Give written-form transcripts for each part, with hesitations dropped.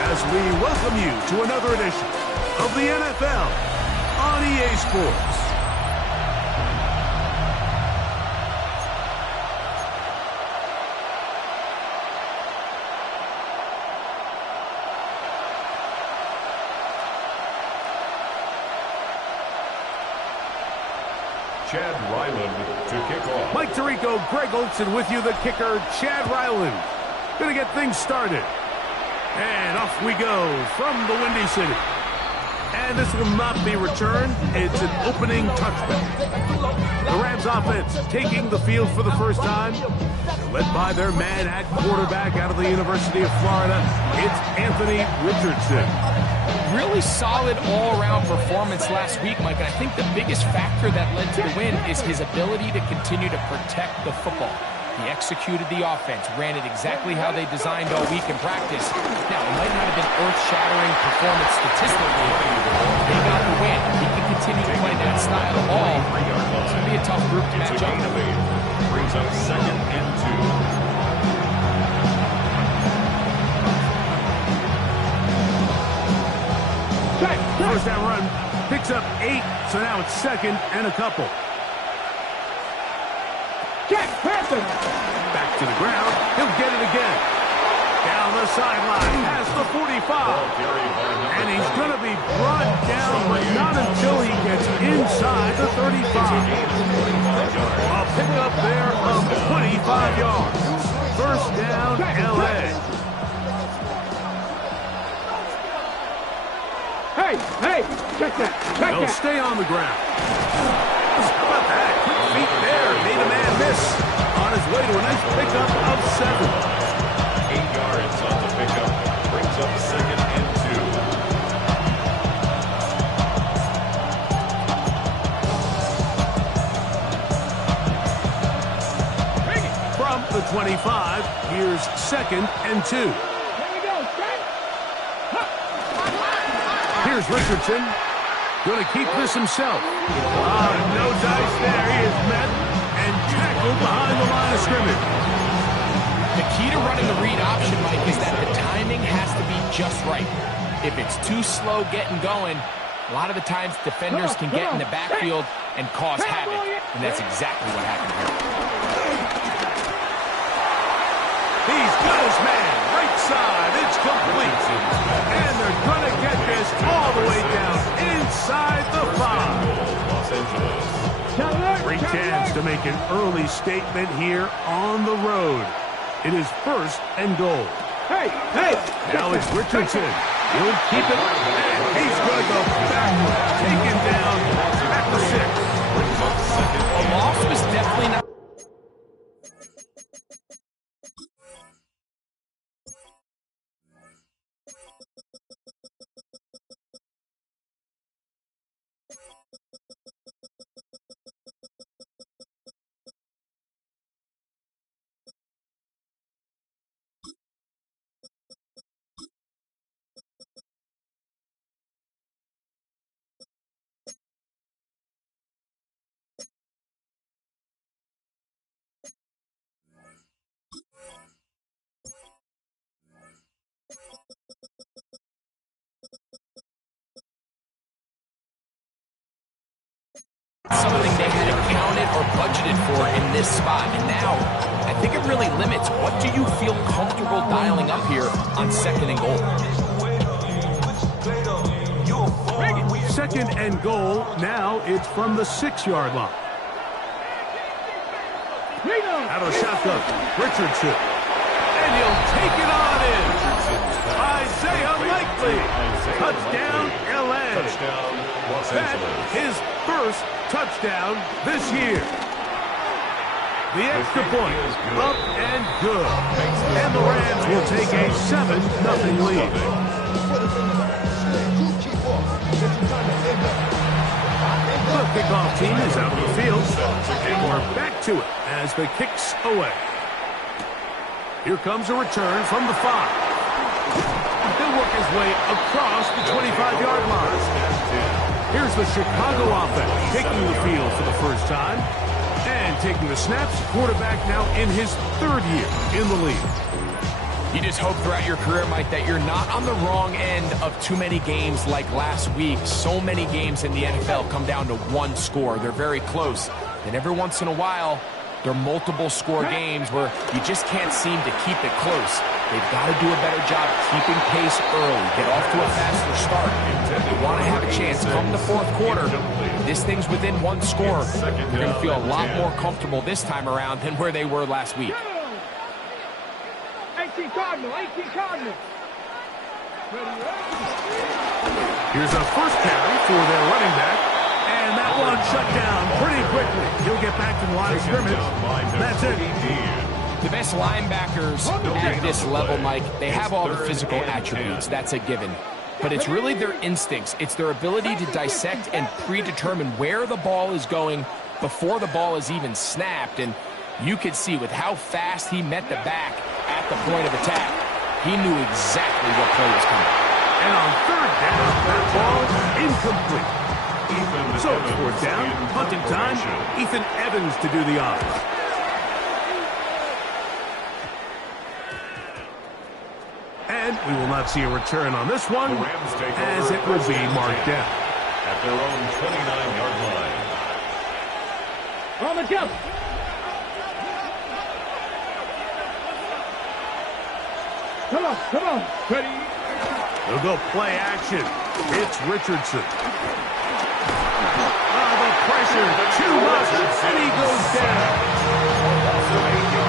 As we welcome you to another edition of the NFL on EA Sports. Chad Ryland to kick off. Mike Tirico, Greg Olsen with you, the kicker, Chad Ryland. Going to get things started. And off we go from the Windy City. And this will not be returned. It's an opening touchback. The Rams offense taking the field for the first time. Led by their man at quarterback out of the University of Florida. It's Anthony Richardson. Really solid all-around performance last week, Mike. I think the biggest factor that led to the win is his ability to continue to protect the football. He executed the offense, ran it exactly how they designed all week in practice. Now, it might not have been earth-shattering performance statistically. They got the win. He can continue to play that style of ball. It's going to be a tough group to match up. Brings up 2nd and 2. First down run picks up 8, so now it's 2nd and a couple. Back to the ground. He'll get it again. Down the sideline. Has the 45. And he's going to be brought down, but not until he gets inside the 35. A pickup there of 25 yards. First down, L.A. Hey, check that. They'll stay on the ground. How about that? Quick feet there. Made a man miss. On his way to a nice pickup of 7. 8 yards on the pickup. Brings up 2nd and 2. From the 25, here's 2nd and 2. Here's Richardson. Going to keep this himself. No dice there. He is met and tackled behind the line of scrimmage. The key to running the read option, Mike, is that the timing has to be just right. If it's too slow getting going, a lot of the times defenders can get in the backfield and cause havoc. And that's exactly what happened here. He's got his man. Right inside. It's complete. And they're going to get this all the way down inside the 5. Los Angeles. Great chance to make an early statement here on the road. It is 1st and goal. Hey, hey. Now it's Richardson. He'll keep it. And he's going to go backward. Taken down at the 6. A loss was definitely not. Something they had accounted or budgeted for in this spot. And now, I think it really limits what do you feel comfortable dialing up here on 2nd and goal. 2nd and goal. Now it's from the 6-yard line. Out of shotgun, Richardson. And he'll take it on in. Isaiah Likely. Touchdown, LA. Touchdown, Los Angeles. His first touchdown this year. The extra point, up and good. And the Rams will take a 7-0 lead. The kickoff team is out of the field. And we're back to it as the kick's away. Here comes a return from the 5. He'll work his way across the 25-yard line. Here's the Chicago offense taking the field for the first time. And taking the snaps, quarterback now in his 3rd year in the league. You just hope throughout your career, Mike, that you're not on the wrong end of too many games like last week. So many games in the NFL come down to one score. They're very close. And every once in a while, there are multiple score games where you just can't seem to keep it close. They've got to do a better job keeping pace early, get off to a faster start. They want to have a chance come the 4th quarter. This thing's within one score. They're going to feel a lot more comfortable this time around than where they were last week. 18 Cardinal, 18 Cardinal. Here's a first carry for their running back. And that one shut down pretty quickly. He'll get back to the line of scrimmage. That's it. The best linebackers at this level, Mike, they have all the physical attributes. That's a given. But it's really their instincts. It's their ability to dissect and predetermine where the ball is going before the ball is even snapped. And you could see with how fast he met the back at the point of attack, he knew exactly what play was coming. And on 3rd down, that ball incomplete. So it's 4th down, punting time. Ethan Evans to do the honors. And we will not see a return on this one, as it will be marked down. At their own 29-yard line. On the jump. Come on. Ready. They'll go play action. It's Richardson. The pressure, too much, and he goes down.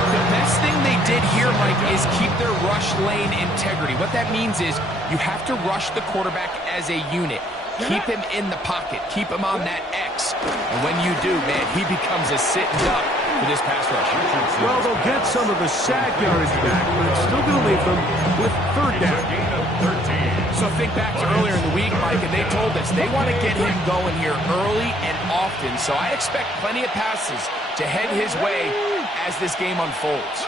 The best thing they did here, Mike, is keep their rush lane integrity. What that means is you have to rush the quarterback as a unit. Keep him in the pocket. Keep him on that X. And when you do, man, he becomes a sitting duck for this pass rush. Well, they'll get some of the sack yards back, but it's still going to leave them with 3rd down. So think back to earlier in the week, Mike, and they told us they want to get him going here early and often. So I expect plenty of passes to head his way as this game unfolds.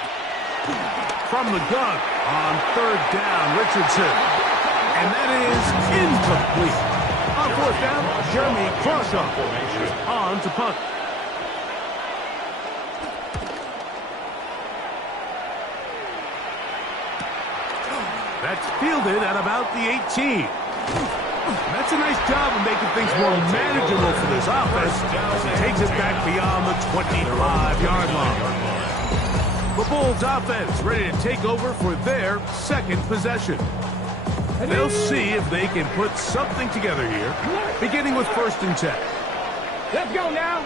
From the gun on 3rd down, Richardson. And that is incomplete. On 4th down, Jeremy Crawshaw on to punt. That's fielded at about the 18. That's a nice job of making things more manageable for this offense as he takes it back beyond the 25-yard line. The Bulls offense ready to take over for their second possession. They'll see if they can put something together here, beginning with 1st and 10. Let's go now.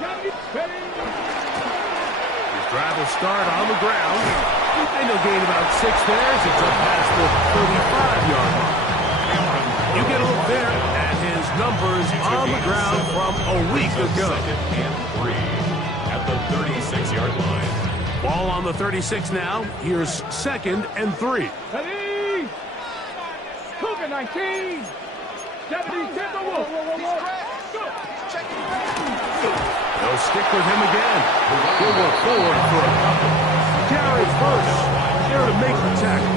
His drive will start on the ground, and he'll gain about 6 there as it's up past the 35-yard line. You get a look there at his numbers on the ground from a week ago. 2nd and 3 at the 36-yard line. Ball on the 36 now. Here's 2nd and 3. Ready? Cougar 19. 70 Timberwolves. They'll stick with him again. He'll work forward for it. Carry first. There to make the tackle.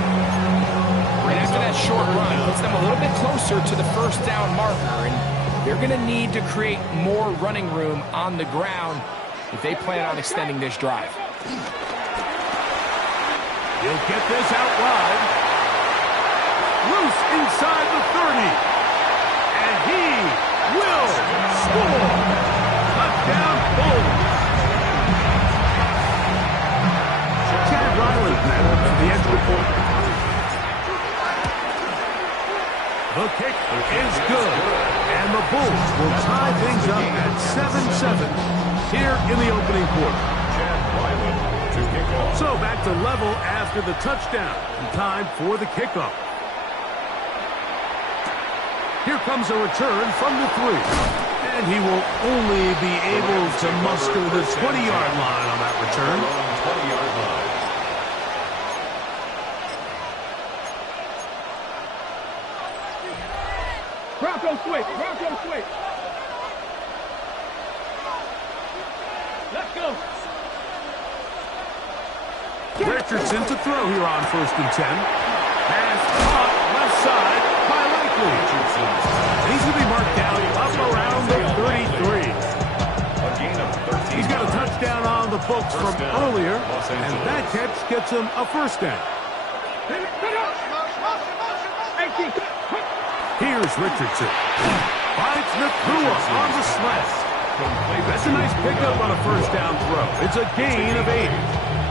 And after that short run, puts them a little bit closer to the 1st down marker. And they're going to need to create more running room on the ground if they plan on extending this drive. He'll get this out wide. Loose inside the 30. And he will score. Touchdown Bulls. Chad Ryland there for the extra point. The kick is good. And the Bulls will tie things up at 7-7 here in the opening quarter. Chad Ryland to kick off. So back to level after the touchdown. And time for the kickoff. Here comes a return from the 3. And he will only be able to muster the 20-yard line on that return. 20-yard line. Bronco switch. Bronco switch. Let's go. Richardson to throw here on 1st and 10. Pass caught left side by Likely. And he's going to be marked down up around the 33. A gain of 13. He's got a touchdown on the books from earlier, and that catch gets him a 1st down. Here's Richardson. Finds Nakua on the slant. That's a nice pickup on a 1st down throw. It's a gain of 8.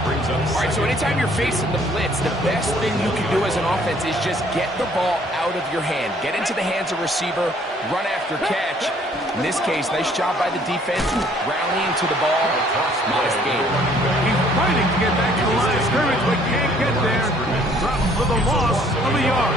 Brings up All right, so anytime you're facing the blitz, the best thing you can do as an offense is just get the ball out of your hand. Get into the hands of receiver, run after catch. In this case, nice job by the defense, rallying to the ball. Modest gain. He's fighting to get back to the line of scrimmage, but can't get there. Drops for the loss of a yard.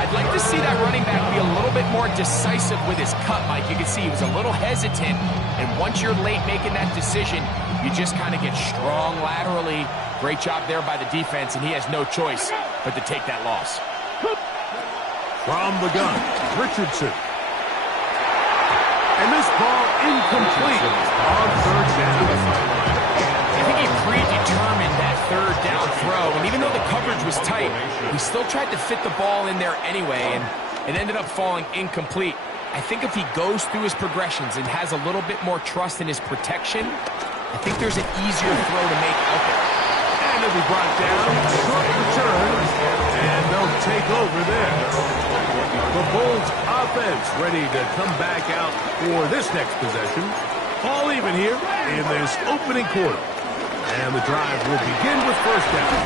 I'd like to see that running back be a little bit more decisive with his cut, Mike. You can see he was a little hesitant, and once you're late making that decision, you just kind of get strong laterally. Great job there by the defense, and he has no choice but to take that loss. From the gun, Richardson. And this ball incomplete on 3rd down. I think he predetermined that 3rd down throw, and even though the coverage was tight, he still tried to fit the ball in there anyway, and it ended up falling incomplete. I think if he goes through his progressions and has a little bit more trust in his protection, I think there's an easier throw to make out there. And it'll be brought down, short return, and they'll take over there. The Bulls offense ready to come back out for this next possession. All even here in this opening quarter. And the drive will begin with 1st down.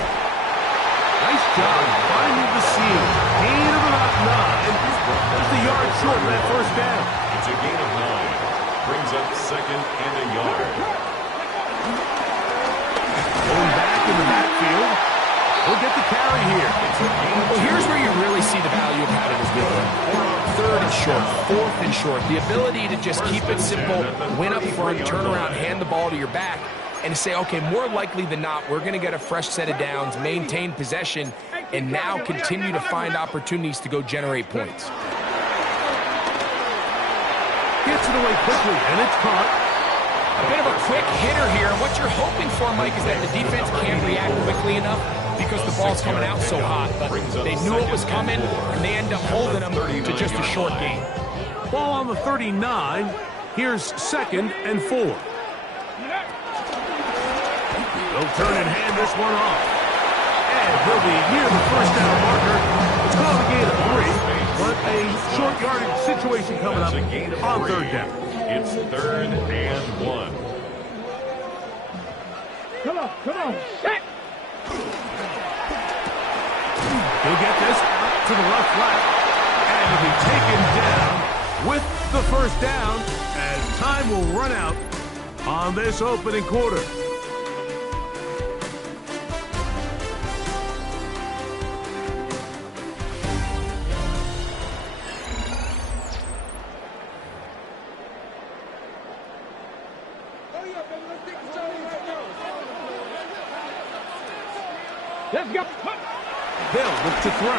Nice job finding the seam. Gain of about 9. Just a yard short of that 1st down. It's a gain of 9. Brings up 2nd and a yard. Going back in the backfield. He'll get the carry here. Well, here's where you really see the value of having his middle. 3rd and short, 4th and short. The ability to just keep it simple, win up front, turn around, hand the ball to your back, and say, okay, more likely than not, we're going to get a fresh set of downs, maintain possession, and now continue to find opportunities to go generate points. Gets it away quickly, and it's caught. A bit of a quick hitter here. What you're hoping for, Mike, is that the defense can't react quickly enough because the ball's coming out so hot. But they knew it was coming, and they end up holding them to just a short gain. Ball on the 39. Here's 2nd and 4. They'll turn and hand this one off. And he'll be near the 1st down marker. It's called a gain of 3, but a short yardage situation coming up on 3rd down. It's 3rd and 1. Come on, come on. Set. He'll get this out to the left flat. And he'll be taken down with the first down as time will run out on this opening quarter. Let's go. They'll look to throw.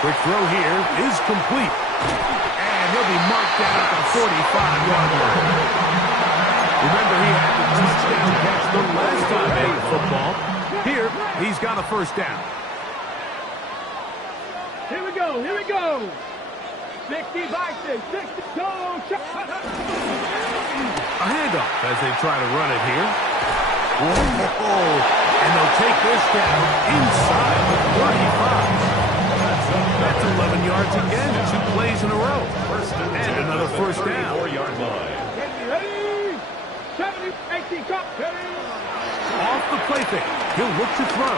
Quick throw here is complete. And he'll be marked down at the 45-yard line. Remember, he had the touchdown catch the last time they had the football. Here, he's got a first down. Here we go, here we go. 60 Vikings, 60, go. A handoff as they try to run it here. Whoa. And they'll take this down inside the 35. That's 11 yards again, 2 plays in a row. And another first down. 34-yard line. Ready, 70, 18, come. Off the play fake. He'll look to throw.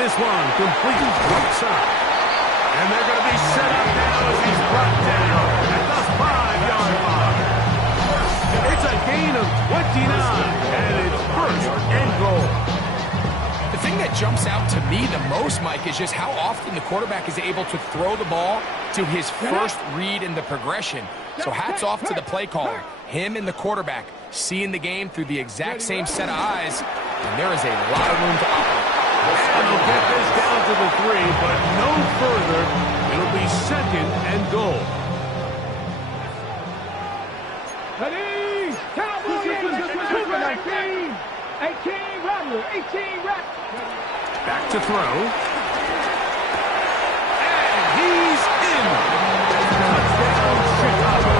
This one complete right side. And they're going to be set up now as he's brought down at the 5-yard line. It's a gain of 29, and it's first and goal. The thing that jumps out to me the most, Mike, is just how often the quarterback is able to throw the ball to his first read in the progression. So hats off to the play caller. Him and the quarterback seeing the game through the exact same set of eyes, and there is a lot of room to operate. And he'll get this down to the 3, but no further. It'll be second and goal. Ready, Cowboys, 19, 18, Rattler, 18, Rattler. Back to throw. And he's in. Touchdown, Chicago.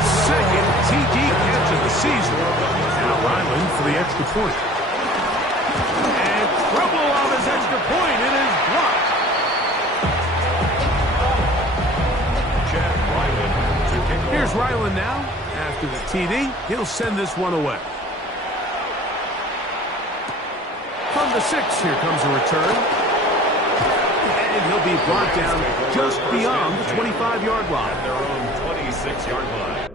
Second TD catch of the season. Now Ryland for the extra point. And trouble on his extra point. It is blocked. Chad Ryland to kick off. Here's Ryland now. After the TD, he'll send this one away. From the 6, here comes a return. And he'll be brought down just beyond the 25-yard line. At their own 26-yard line.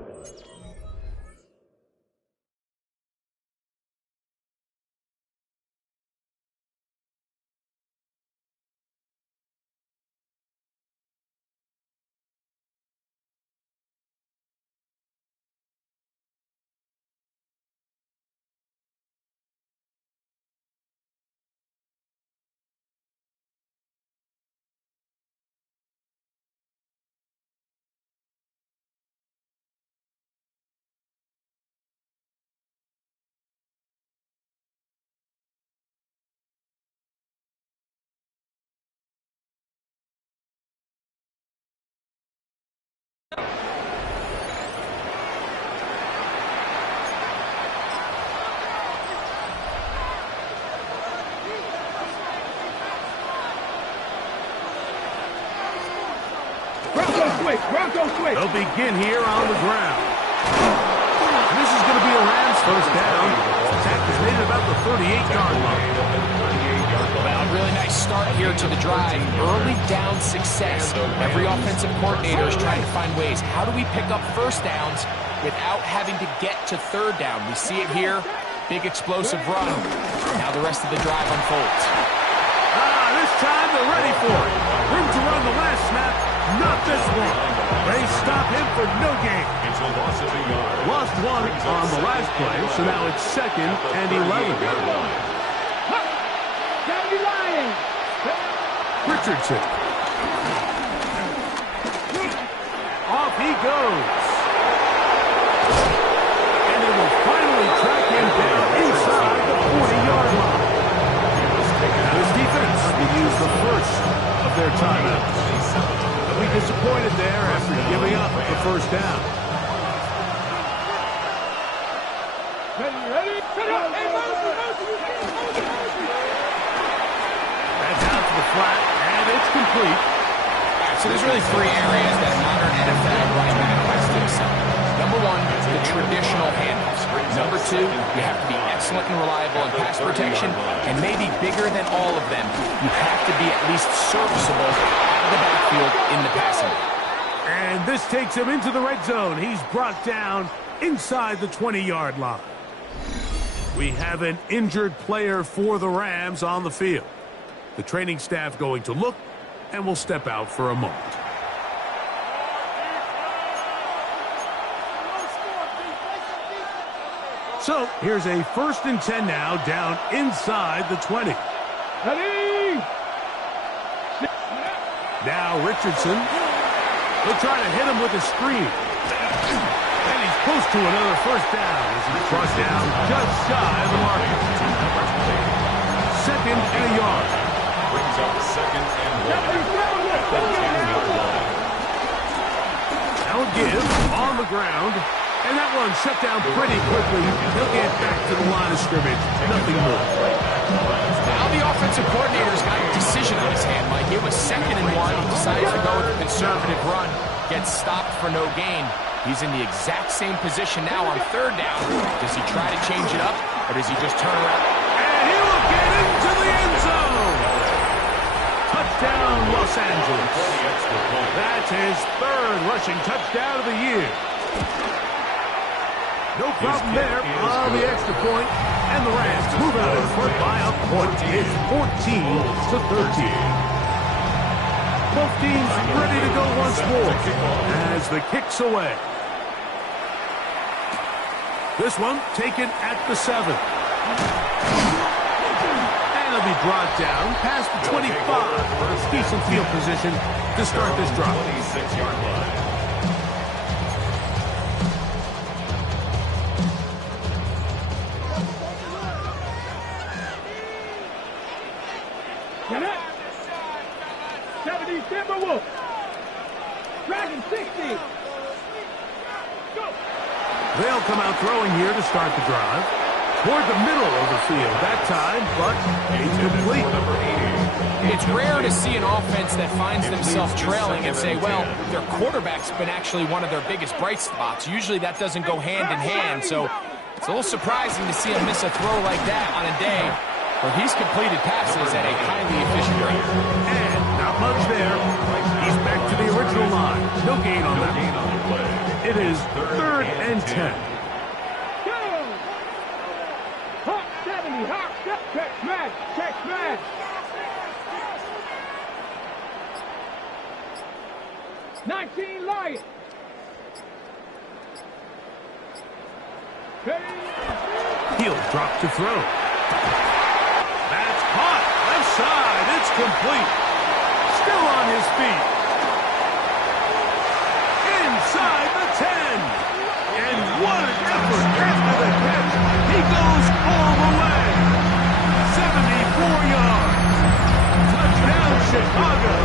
Bronco switch. They'll begin here on the ground. And this is going to be a Rams first down. Attack is made at about the 38-yard line. Well, a really nice start here to the drive. Early down success. Every offensive coordinator is trying to find ways. How do we pick up first downs without having to get to third down? We see it here. Big explosive run. Now the rest of the drive unfolds. This time they're ready for it. Room to run the last snap. Not this one. They stop stop him for no gain. It's a loss of a yard. Lost one on the last play, so now it's 2nd and 11. Richardson. Off he goes. And he will finally track him down inside the 40-yard line. This defense will use the first of their timeouts. They'll be disappointed there after giving up the first down. That's out to the flat, and it's complete. So there's really 3 areas that modern NFL running back has to excel. Number 1, the traditional handoffs. Number 2, you have to be excellent and reliable in pass protection, and maybe bigger than all of them, you have to be at least serviceable out of the backfield in the passing game. And this takes him into the red zone. He's brought down inside the 20-yard line. We have an injured player for the Rams on the field. The training staff going to look and will step out for a moment. So here's a 1st and 10 now, down inside the 20. Now Richardson. He'll try to hit him with a screen. And he's close to another first down as he's brought down just shy of the marker. 2nd and a yard. Brings up 2nd and 1. The 10-yard line. Now a give on the ground. And that one shut down pretty quickly. He'll get back to the line of scrimmage. Nothing more. Now the offensive coordinator's got a decision on his hand, Mike. It was 2nd and 1. He decides to go with a conservative run. Gets stopped for no gain. He's in the exact same position now on 3rd down. Does he try to change it up, or does he just turn around? And he will get into the end zone. Touchdown, Los Angeles. That's his 3rd rushing touchdown of the year. No problem there on the extra point, and the Rams move out in front by a point. It's 14-13. Both teams ready to go once more as the kick's away. This one taken at the 7. And it'll be brought down past the 25. Decent field position to start this drive. 26-yard line. Timberwolf. Dragon 60. Go. They'll come out throwing here to start the drive. Toward the middle of the field that time, but incomplete. It's rare to see an offense that finds themselves trailing and say, well, their quarterback's been actually one of their biggest bright spots. Usually that doesn't go hand in hand, so it's a little surprising to see him miss a throw like that on a day where he's completed passes at a highly efficient rate. And not much there. He's back to the original line. No gain on that. It is 3rd and 10. Go. Hawk 70. Hawk. Check smash. Check smash. Lions. He'll drop to throw. That's caught. Left side. It's complete. Still on his feet. Inside the 10. And what an effort after the catch. He goes all the way. 74 yards. Touchdown, Chicago.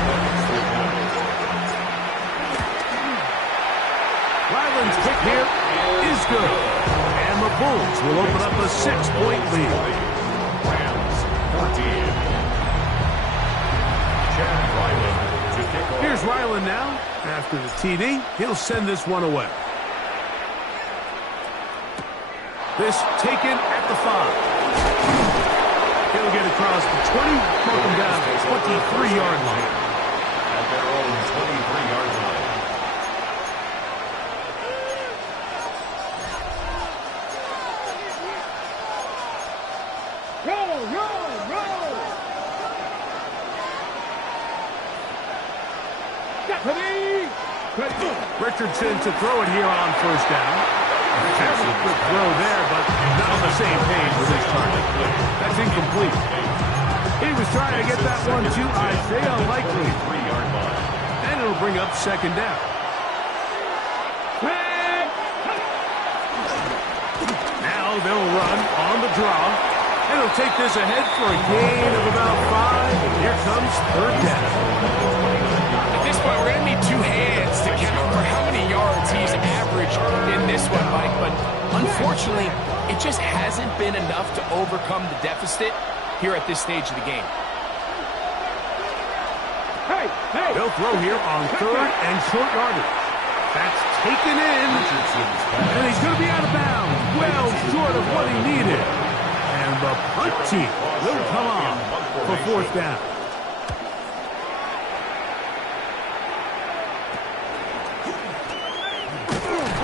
Ryland's kick here is good. And the Bulls will open up a 6-point lead. Rams 14. Chad Ryland to kick off. Here's Ryland now. After the TD, he'll send this one away. This taken at the 5. He'll get across the 20, mark him down to the 23-yard line. At their own 23-yard line. Roll. Stephanie. Richardson to throw it here on first down. That's a good throw there, but not on the same page with his target. That's incomplete. He was trying to get that one to Isaiah Likely. And it'll bring up second down. Now they'll run on the draw. And he'll take this ahead for a gain of about 5. And here comes third down. At this point, we're going to need two hands to count for how many yards he's averaged in this one, Mike. But unfortunately, it just hasn't been enough to overcome the deficit here at this stage of the game. They'll throw here on third and short yardage. That's taken in. And he's going to be out of bounds. Well short of what he needed. And the punt team will come on for fourth down.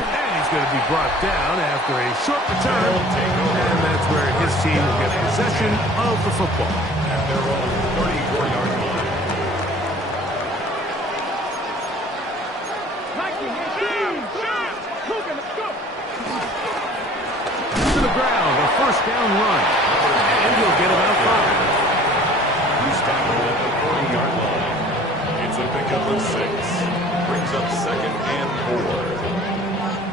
And he's going to be brought down after a short return. And that's where his team will get possession of the football. At their own 34-yard line. To the ground, a first down run. And he'll get about 5. He's tackled at the 40-yard line. It's a pickup of 6. Brings up second and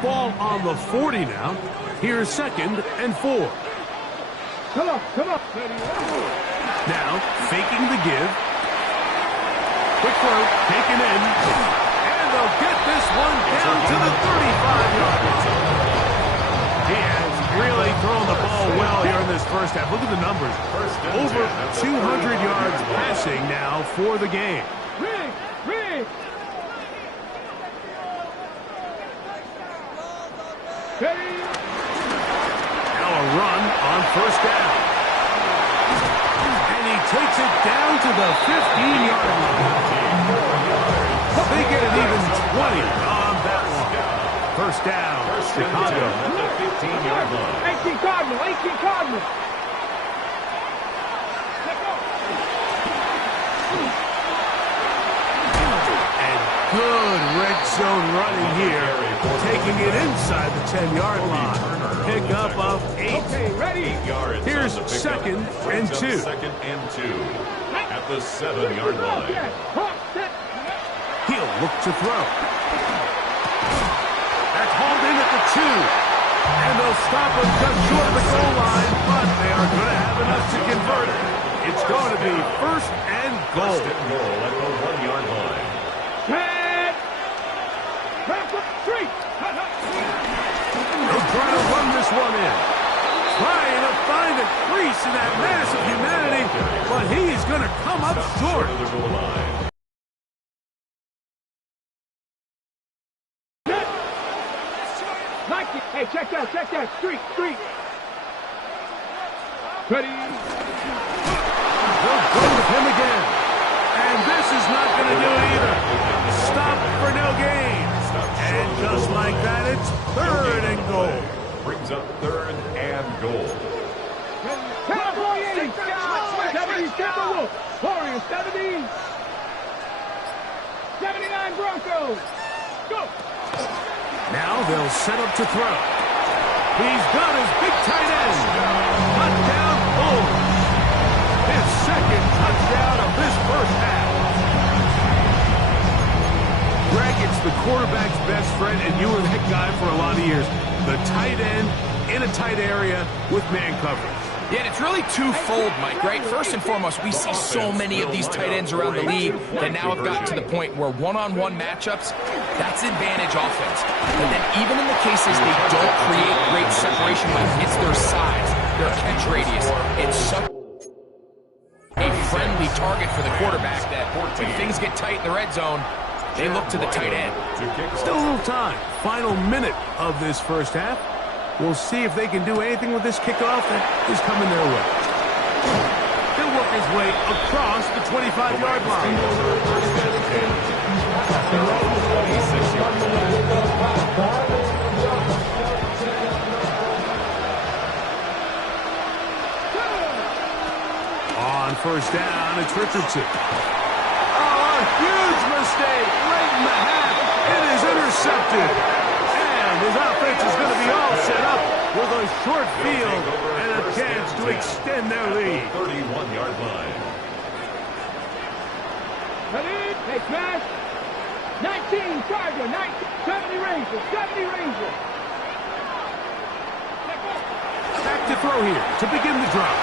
4. Ball on the 40 now. Here's second and 4. Come on. Now, faking the give. Quick throw, taken in. And they'll get this one down to the 35-yard line. He has really thrown the ball well here in this first half. Look at the numbers. Over 200 yards passing now for the game. Rig. Now a run on first down. And he takes it down to the 15-yard line. They get an even 20 on that one. First down, Chicago. At the 15-yard line. 18 Cardinal. And good red zone running here. Taking it inside the 10-yard line. Pick up of 8. Okay, ready. 8 yards. Here's on the pickup. second Brings and up 2. Second and 2. At the 7-yard line. He'll look to throw. That's hauled in at the 2. And they'll stop him just short of the goal line, but they are going to have enough to convert it. It's going to be first and goal. First and goal at the 1-yard line. They'll try to run this one in. Trying to find a crease in that mass of humanity, but he's going to come up short. Of the goal line. Hey, check that. Street. Ready. They'll go with him again. And this is not going to do it either. Stop for no gain. And just like that, it's third and goal. Brings up third and goal. California 70 Timberwolves. Warriors 70. 79 Broncos. Go. Now they'll set up to throw. He's got his big tight end. Touchdown, Bull. His second touchdown of this first half. Greg, it's the quarterback's best friend, and you were that guy for a lot of years. The tight end in a tight area with man coverage. Yeah, and it's really twofold, Mike, right? First and foremost, we see so many of these tight ends around the league that now have gotten to the point where one-on-one matchups, that's advantage offense. But then even in the cases they don't create great separation, Mike, it's their size, their catch radius. It's such a friendly target for the quarterback that when things get tight in the red zone, they look to the tight end. Still a little time. Final minute of this first half. We'll see if they can do anything with this kickoff that is coming their way. He'll work his way across the 25-yard line. On first down, it's Richardson. Oh, a huge mistake right in the half. It a short field and a chance to extend their lead. 31-yard line. Ready? Hey, smash. 19, Charger, 70 Ranger, 70 Ranger. Back to throw here to begin the drive.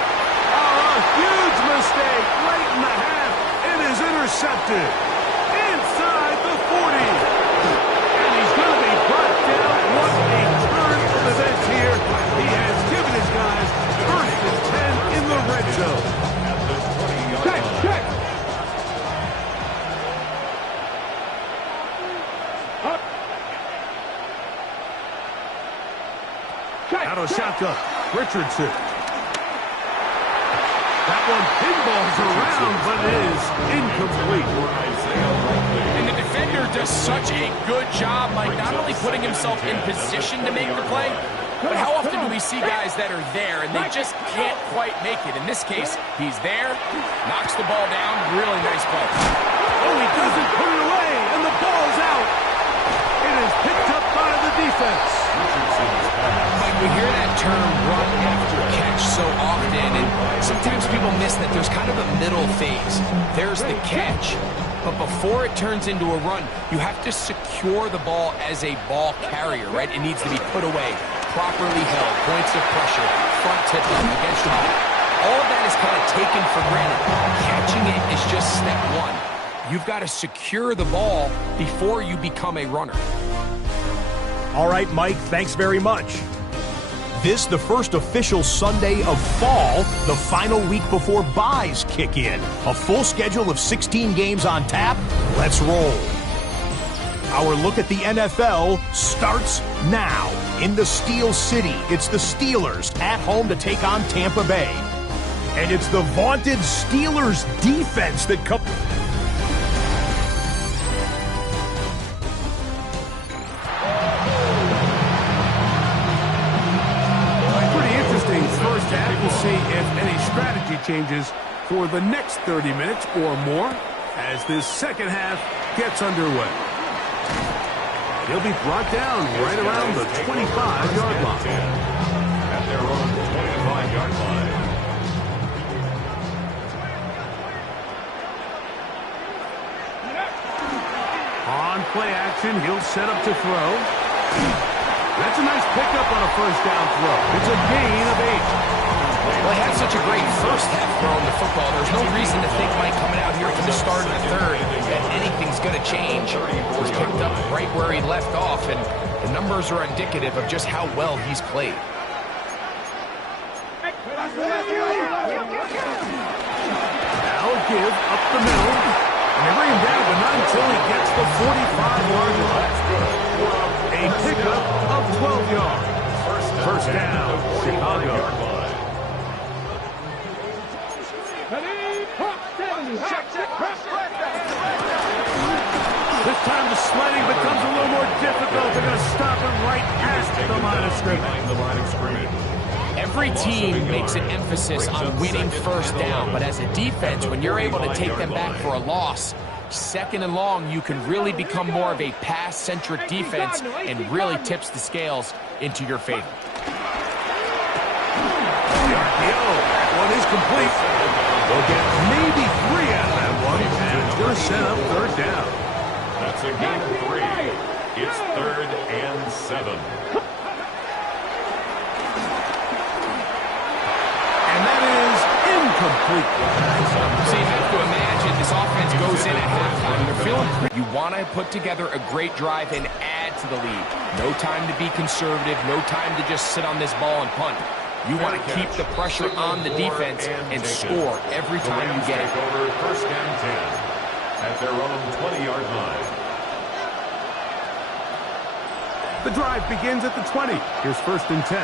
Oh, a huge mistake late in the half. It is intercepted inside the 40. And he's going to be brought down. What a turn of events here. He has given his guys first and 10 in the red zone. At the 20-yard line. Check. Out of shotgun, Richardson. That one pinballs around, but it is incomplete. And the defender does such a good job, Mike, not only putting himself in position to make the play, but how often do we see guys that are there and they just can't quite make it? In this case, he's there, knocks the ball down, really nice play. Oh, he doesn't put it away, and the ball's out. It is picked up by the defense. Mike, we hear that term run after catch so often, and sometimes people miss that there's kind of a middle phase. There's the catch, but before it turns into a run, you have to secure the ball as a ball carrier, right? It needs to be put away, properly held, points of pressure, front tip up against your ball. All of that is kind of taken for granted. Catching it is just step one. You've got to secure the ball before you become a runner. All right, Mike, thanks very much. This, the first official Sunday of fall, the final week before byes kick in. A full schedule of 16 games on tap. Let's roll. Our look at the NFL starts now. In the Steel City, it's the Steelers at home to take on Tampa Bay. And it's the vaunted Steelers defense that comes... We'll see if any strategy changes for the next 30 minutes or more as this second half gets underway. He'll be brought down right around the 25-yard line. At their own 25-yard line. On play action, he'll set up to throw. That's a nice pickup on a first down throw. It's a gain of 8. Well, he had such a great first half throwing the football. There's no reason to think, Mike, coming out here for the start of the third, that anything's going to change. He's picked up right where he left off, and the numbers are indicative of just how well he's played. Now a give up the middle, and they bring him down, but not until he gets the 45-yard line. A pickup of 12 yards. First down, Chicago. This time the sledding becomes a little more difficult. They're going to stop him right past the line of scrimmage. Every team makes an emphasis on winning first down, but as a defense, when you're able to take them back for a loss, second and long, you can really become more of a pass-centric defense and really tips the scales into your favor. The RPO, that one is complete. They'll get maybe 3 out of that one, and they're set up third down. That's a gain of 3. It's 3rd and 7. And that is incomplete. So you have to imagine this offense goes in at halftime. They're feeling pretty. You want to put together a great drive and add to the lead. No time to be conservative. No time to just sit on this ball and punt. You want to keep the pressure on the defense and score every time you get it. Over first and 10 at their own 20-yard line. The drive begins at the 20. Here's first and 10.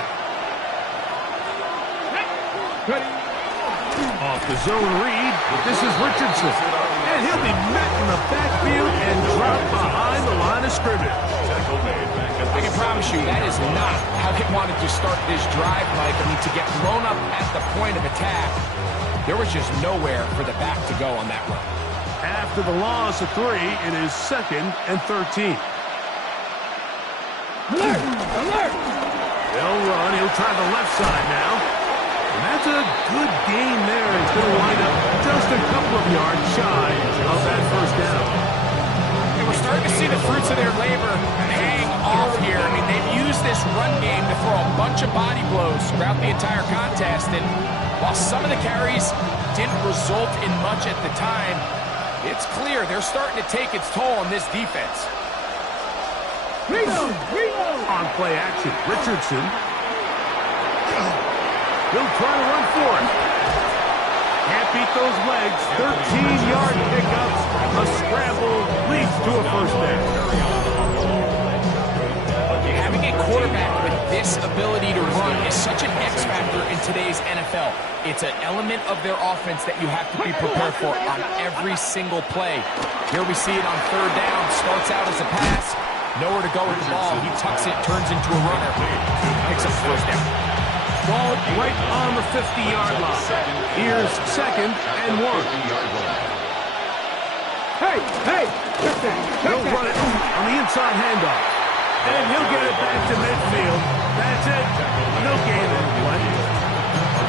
Off the zone read. This is Richardson. And he'll be met in the backfield and dropped behind the line of scrimmage. I can promise you that is not how they wanted to start this drive, Mike. I mean, to get blown up at the point of attack, there was just nowhere for the back to go on that run. After the loss of 3, it is 2nd and 13. Alert! Alert! They'll run. He'll try the left side now. And that's a good gain there. It's going to wind up just a couple of yards shy of that first down. And we're starting to see the fruits of their labor paying off here. I mean, they've used this run game to throw a bunch of body blows throughout the entire contest. And while some of the carries didn't result in much at the time, it's clear they're starting to take its toll on this defense. On play action, Richardson. He'll try to run for it. Can't beat those legs. 13-yard pickups. A scramble leads to a first down. Having a quarterback with this ability to run is such an X factor in today's NFL. It's an element of their offense that you have to be prepared for on every single play. Here we see it on third down. Starts out as a pass. Nowhere to go with the ball. He tucks it, turns into a runner. Picks up first down. Ball right on the 50-yard line. Here's 2nd and 1. Hey! He'll run it on the inside handoff. And he'll get it back to midfield. That's it. No gain in play.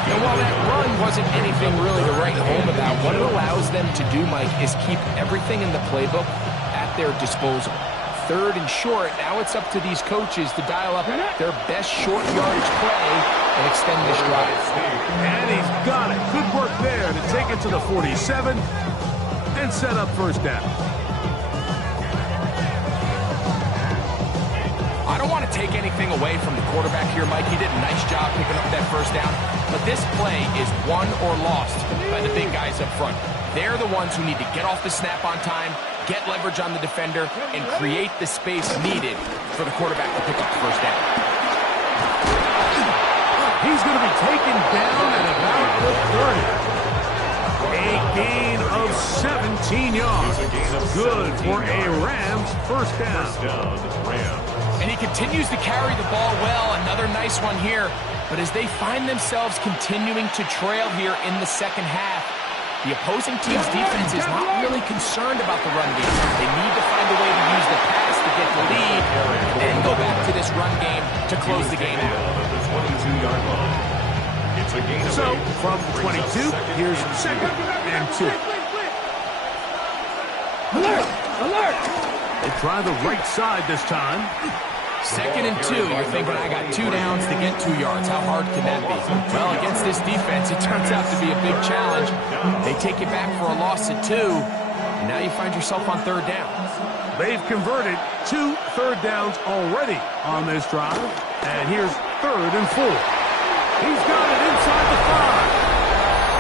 And while that run wasn't anything really to write home about, what it allows them to do, Mike, is keep everything in the playbook at their disposal. Third and short, now it's up to these coaches to dial up their best short yardage play and extend this drive. And he's got it. Good work there to take it to the 47 and set up first down. I don't want to take anything away from the quarterback here, Mike. He did a nice job picking up that first down. But this play is won or lost by the big guys up front. They're the ones who need to get off the snap on time, get leverage on the defender, and create the space needed for the quarterback to pick up the first down. He's going to be taken down at about the 30. A gain of 17 yards. Good for a Rams first down. And he continues to carry the ball well. Another nice one here. But as they find themselves continuing to trail here in the second half, the opposing team's defense is not really concerned about the run game. They need to find a way to use the pass to get the lead, and then go back to this run game to close the game out. So, from 22, here's 2nd and 2. Alert! They try the right side this time. 2nd and 2, you're thinking, I got 2 downs to get 2 yards. How hard can that be? Well, against this defense, it turns out to be a big challenge. They take you back for a loss at 2, and now you find yourself on third down. They've converted 2 third downs already on this drive. And here's 3rd and 4. He's got it inside the 5.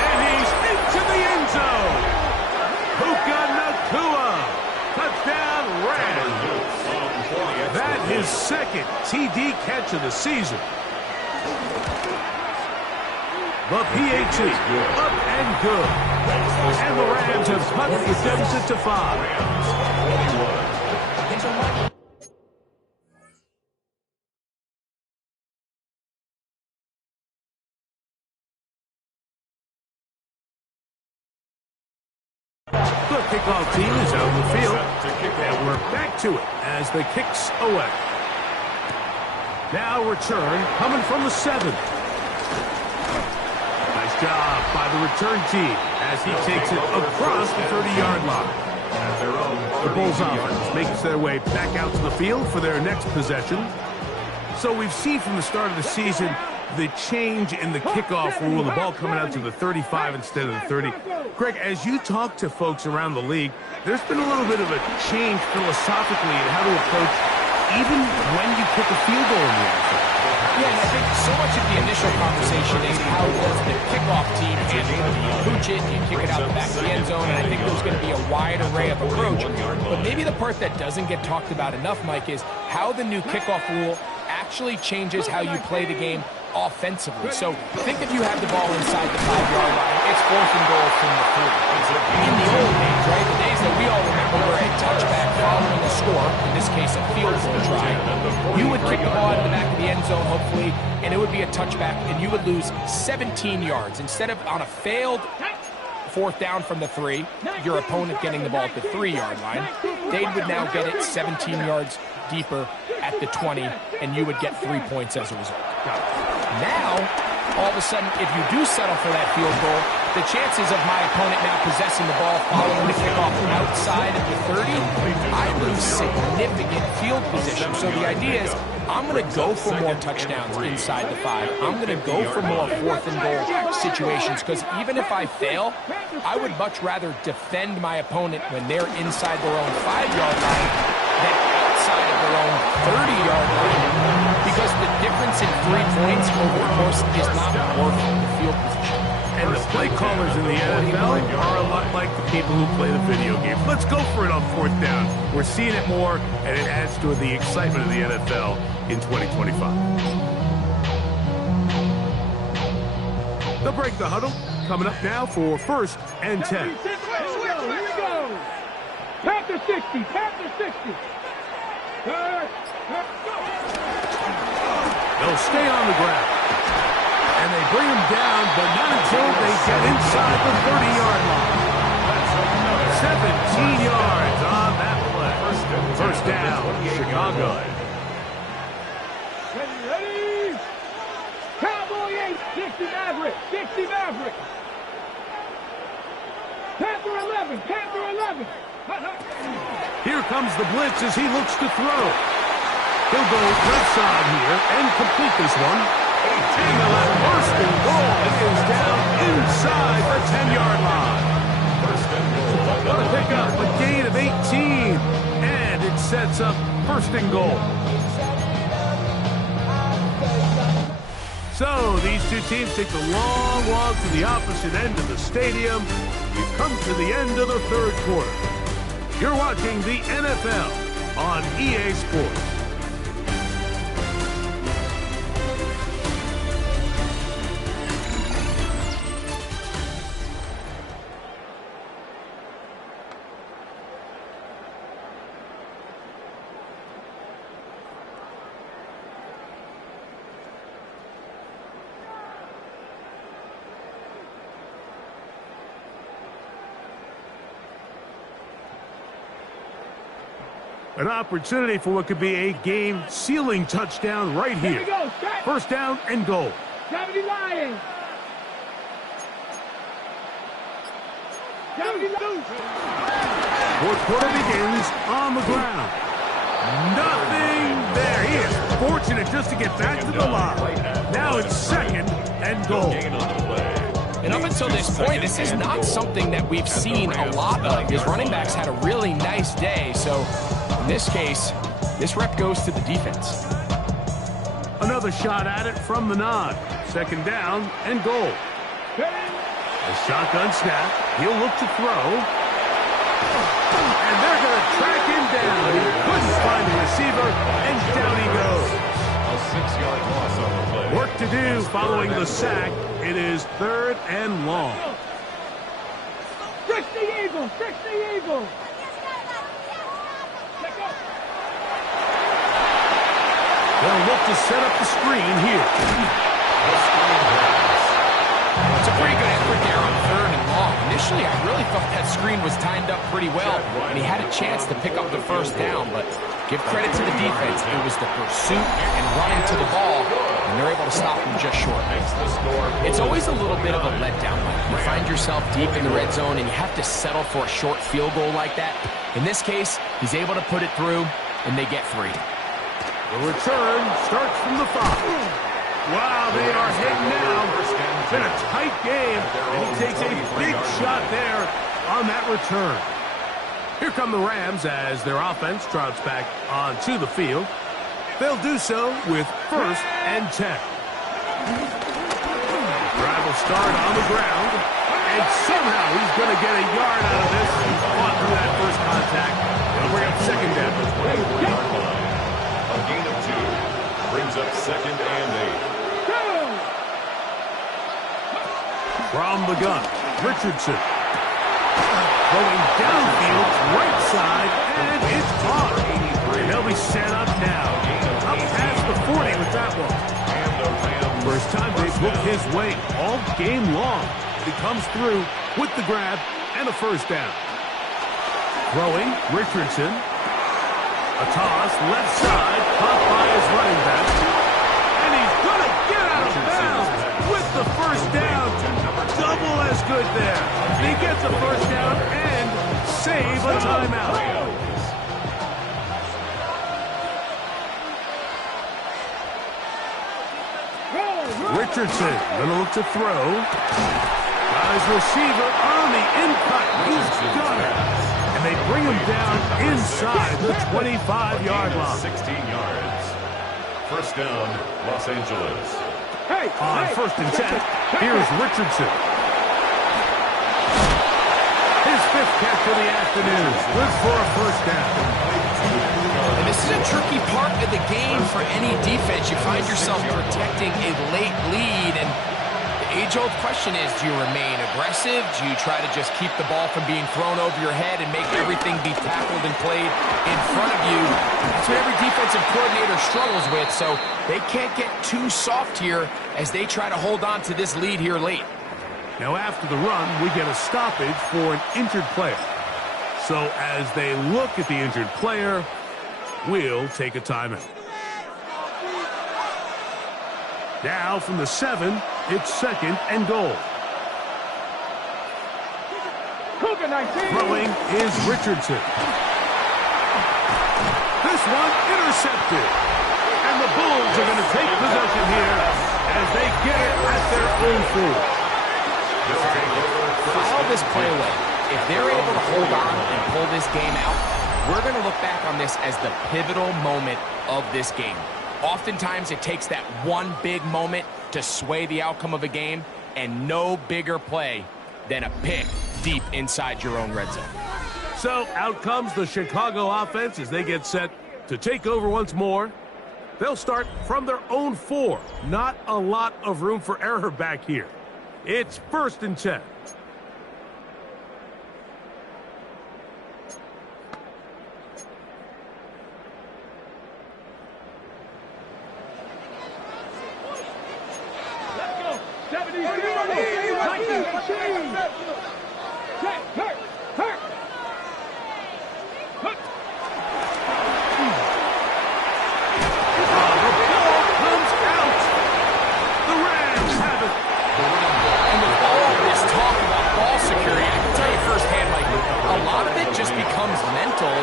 And he's into the end zone. Puka Nacua. Touchdown, Rams. That is 2nd TD catch of the season. The PAT up and good. And the Rams have cut the deficit to 5. The kickoff team is out in the field, and we're back to it as the kicks away. Now return coming from the 7. Nice job by the return team as he takes it across the 30-yard line. The Bulls offense makes their way back out to the field for their next possession. So we've seen from the start of the season the change in the kickoff rule, the ball coming out to the 35 instead of the 30. Greg, as you talk to folks around the league, there's been a little bit of a change philosophically in how to approach even when you kick a field goal in the NFL. Yeah, and I think so much of the initial conversation is how does the kickoff team handle it? You pooch it, you kick it out the back of the end zone, and I think there's going to be a wide array of approach. But maybe the part that doesn't get talked about enough, Mike, is how the new kickoff rule actually changes how you play the game offensively. So think if you have the ball inside the 5-yard line, it's 4th and goal from the 3. In the old days, right, the days that we all remember were a touchback following a score, in this case a field goal try, you would kick the ball out of the back of the end zone, hopefully, and it would be a touchback, and you would lose 17 yards. Instead of on a failed 4th down from the 3, your opponent getting the ball at the 3-yard line, they would now get it 17 yards deeper at the 20, and you would get 3 points as a result. Now, all of a sudden, if you do settle for that field goal, the chances of my opponent now possessing the ball following the kickoff outside of the 30, I lose significant field position. So the idea is I'm going to go for more touchdowns inside the 5. I'm going to go for more 4th and goal situations because even if I fail, I would much rather defend my opponent when they're inside their own 5-yard line than outside of their own 30-yard line because the difference in 3 points over the course is not worth the field position. And the play callers in the NFL are a lot like the people who play the video game. Let's go for it on 4th down. We're seeing it more, and it adds to the excitement of the NFL in 2025. They'll break the huddle. Coming up now for 1st and 10. Here we go. Panther 60. Panther 60. They'll stay on the ground. And they bring him down, but not until they get inside the 30-yard line. 17 yards on that play. First down, Chicago. Ready? Cowboy 8, 60 Maverick. 60 Maverick. Panther 11. Panther 11. Here comes the blitz as he looks to throw. He'll go left side here and complete this one. And the first and goal is down inside the 10-yard line. Going to pick up a gain of 18, and it sets up 1st and goal. So these two teams take the long walk to the opposite end of the stadium. We've come to the end of the 3rd quarter. You're watching the NFL on EA Sports. An opportunity for what could be a game-sealing touchdown right here. 1st down and goal. 70 Lions. 70 Lions. 4th quarter begins on the ground. Nothing there. He is fortunate just to get back to the line. Now it's 2nd and goal. And up until this point, this is not something that we've seen a lot of. His running backs had a really nice day, so in this case, this rep goes to the defense. Another shot at it from the nod. 2nd down and goal. A shotgun snap. He'll look to throw. And they're going to track him down. He couldn't find the receiver, and down he goes. A 6-yard loss on the play. Work to do following the sack. It is 3rd and long. 60 Eagles. 60 Eagles. They'll look to set up the screen here. It's a pretty good effort there on 3rd and long. Initially, I really thought that screen was timed up pretty well, and he had a chance to pick up the 1st down, but give credit to the defense. It was the pursuit and running to the ball, and they're able to stop him just short. It's always a little bit of a letdown. You find yourself deep in the red zone, and you have to settle for a short field goal like that. In this case, he's able to put it through, and they get 3. The return starts from the 5. Wow, they are heading now. It's been a tight game, and he takes a big shot there on that return. Here come the Rams as their offense trots back onto the field. They'll do so with 1st and 10. Drive will start on the ground, and somehow he's going to get a yard out of this. He fought through that first contact. They'll bring up 2nd down. A gain of 2 brings up 2nd and 8. From the gun, Richardson. Going downfield, right side, and it's caught. And they'll be set up now. Up past the 40 with that one. First time they've looked his way all game long. He comes through with the grab and a 1st down. Throwing, Richardson. A toss, left side, caught by his running back. And he's going to is good there. He gets a first down and save a timeout. Richardson gonna look to throw. His receiver on the in-cut. He's got it. And they bring him down inside the 25-yard line. 16 yards. First down, Los Angeles. On first and 10, here's Richardson. His fifth catch of the afternoon. Good for a first down. And this is a tricky part of the game for any defense. You find yourself protecting a late lead, and the age-old question is, do you remain aggressive? Do you try to just keep the ball from being thrown over your head and make everything be tackled and played in front of you? That's what every defensive coordinator struggles with, so they can't get too soft here as they try to hold on to this lead here late. Now after the run, we get a stoppage for an injured player. So as they look at the injured player, we'll take a timeout. Now from the 7, it's second and goal. Throwing is Richardson. This one intercepted. And the Bulls are going to take possession here as they get it at their own 4. Follow this play away. If they're able to hold on and pull this game out, we're going to look back on this as the pivotal moment of this game. Oftentimes, it takes that one big moment to sway the outcome of a game, and no bigger play than a pick deep inside your own red zone. So out comes the Chicago offense as they get set to take over once more. They'll start from their own 4. Not a lot of room for error back here. It's first and 10.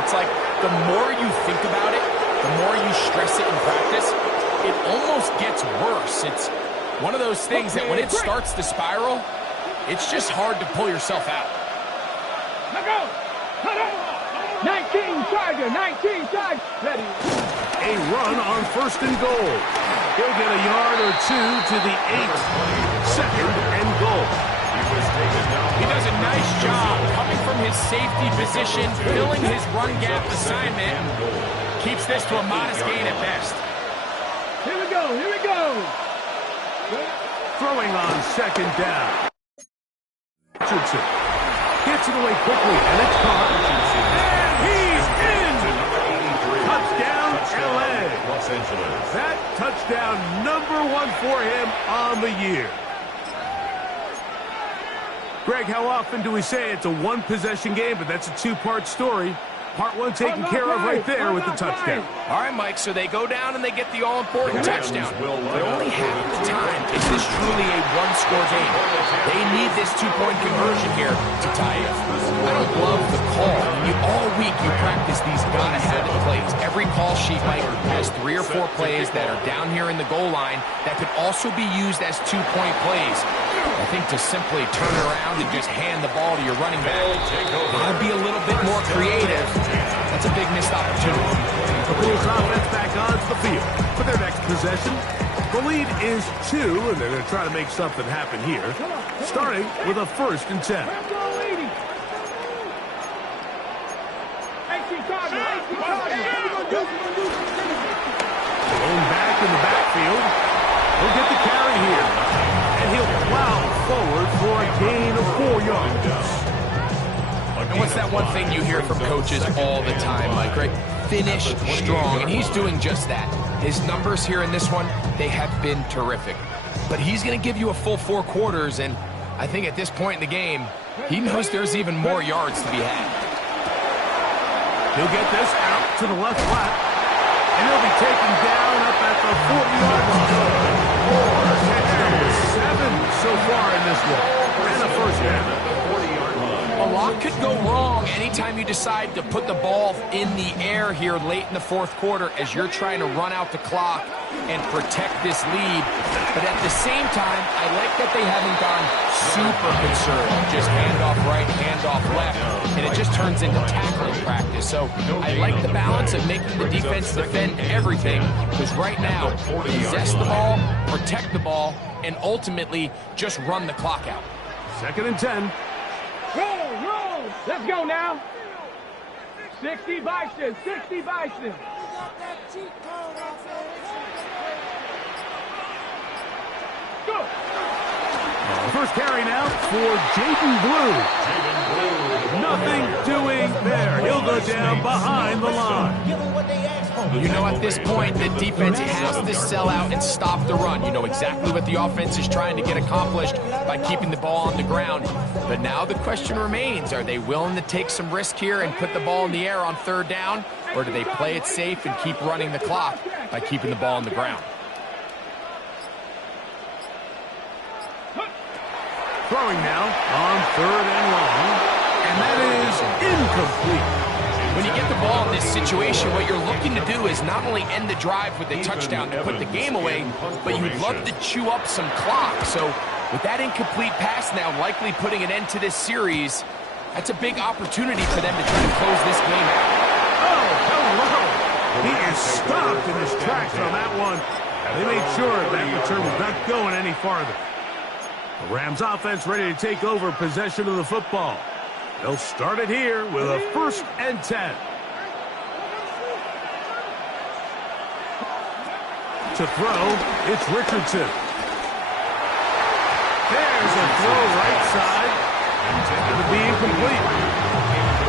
It's like the more you think about it, the more you stress it in practice, it almost gets worse. It's one of those things that when it starts to spiral, it's just hard to pull yourself out. 19 Charger, 19 Charger. Ready. A run on first and goal. He'll get a yard or 2 to the 8. Second and goal. He does a nice job coming from his safety position, filling his run gap assignment. Keeps this to a modest gain at best. Here we go, here we go. Throwing on second down. Richardson gets it away quickly, and it's caught. And he's in! Touchdown, LA. Los Angeles. That touchdown number 1 for him on the year. Greg, how often do we say it's a one-possession game, but that's a 2-part story? Part 1 taken care of right there with the touchdown. All right, Mike, so they go down and they get the all-important touchdown. But only half the time is this truly a one-score game. They need this 2-point conversion here to tie it. I don't love the call. All week you practice these gotta-have-it plays. Every call sheet, Mike, has 3 or 4 plays that are down here in the goal line that could also be used as 2-point plays. I think to simply turn around and just hand the ball to your running back, gotta be a little bit more creative. That's a big missed opportunity. The Bulls offense back onto the field for their next possession. The lead is 2, and they're going to try to make something happen here, starting with a first and 10. Going back in the backfield. He'll get the carry here. And he'll plow forward for a gain of 4 yards. And what's that one thing you hear from coaches all the time, Mike, right? Finish strong, and he's doing just that. His numbers here in this one, they have been terrific. But he's going to give you a full 4 quarters, and I think at this point in the game, he knows there's even more yards to be had. He'll get this out to the left flat, and he'll be taken down up at the 40-yard line. Catch number 7 so far in this one. and a first down. A lot could go wrong anytime you decide to put the ball in the air here late in the fourth quarter as you're trying to run out the clock and protect this lead. But at the same time, I like that they haven't gone super conservative. Just handoff right, handoff left, and it just turns into tackling practice. So I like the balance of making the defense defend everything, because right now, possess the ball, protect the ball, and ultimately just run the clock out. 2nd and 10. Roll! Let's go now. 60 Bison, 60 Bison. Go! First carry now for Jaden Blue. Nothing doing there. He'll go down behind the line. You know, at this point, the defense has to sell out and stop the run. You know exactly what the offense is trying to get accomplished by keeping the ball on the ground. But now the question remains, are they willing to take some risk here and put the ball in the air on 3rd down? Or do they play it safe and keep running the clock by keeping the ball on the ground? Throwing now on 3rd and long. And that is incomplete. When you get the ball in this situation, what you're looking to do is not only end the drive with a touchdown to put the game away, but you'd love to chew up some clock. So with that incomplete pass now likely putting an end to this series, that's a big opportunity for them to try to close this game out. Oh, hello. He is stopped in his tracks on that one. They made sure that return was not going any farther. The Rams offense ready to take over possession of the football. They'll start it here with a 1st and 10. To throw, it's Richardson. There's a throw right side. Intended to be incomplete.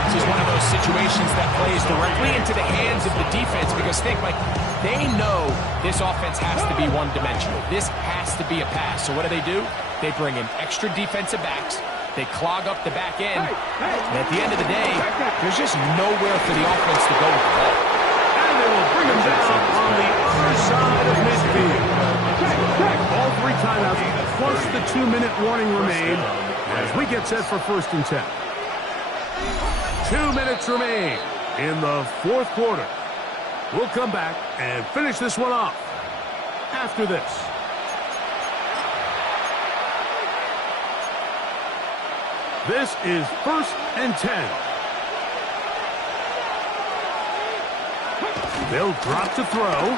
This is one of those situations that plays directly into the hands of the defense, because think, like, they know this offense has to be one-dimensional. This has to be a pass. So what do? They bring in extra defensive backs. They clog up the back end, and at the end of the day, there's just nowhere for the offense to go with the ball. And they will bring him down on the other side of midfield. All 3 timeouts, plus the 2-minute warning remain as we get set for 1st and 10. 2 minutes remain in the 4th quarter. We'll come back and finish this one off after this. This is 1st and 10. They'll drop to throw.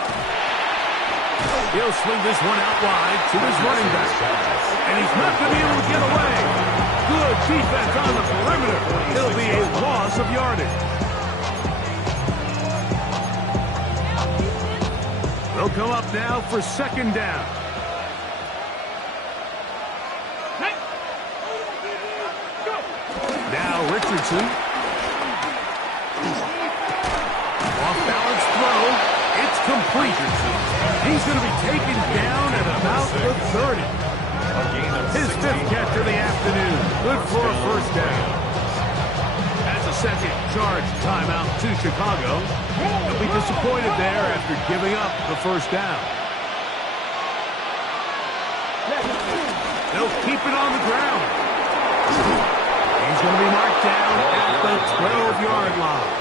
He'll swing this one out wide to his running back. And he's not going to be able to get away. Good defense on the perimeter. It'll be a loss of yardage. They'll come up now for 2nd down. Now Richardson. Off-balance throw. It's complete. He's going to be taken down at about the 30. His 5th catch of the afternoon. Good for a 1st down. That's a 2nd charge timeout to Chicago. They'll be disappointed there after giving up the 1st down. They'll keep it on the ground. He's going to be marked down at the 12-yard line.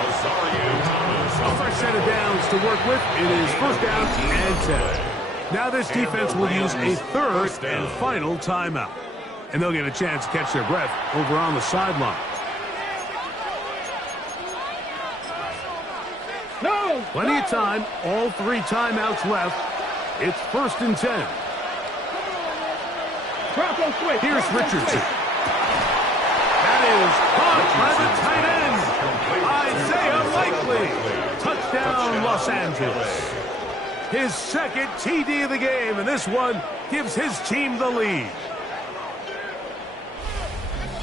A fresh set of downs to work with. It is 1st down and 10. Now this defense will use a 3rd and final timeout. And they'll get a chance to catch their breath over on the sideline. No! Plenty of time. All 3 timeouts left. It's 1st and 10. Here's Richardson. That is caught by the tight end, Isaiah Likely. Touchdown, Los Angeles. His 2nd TD of the game, and this one gives his team the lead.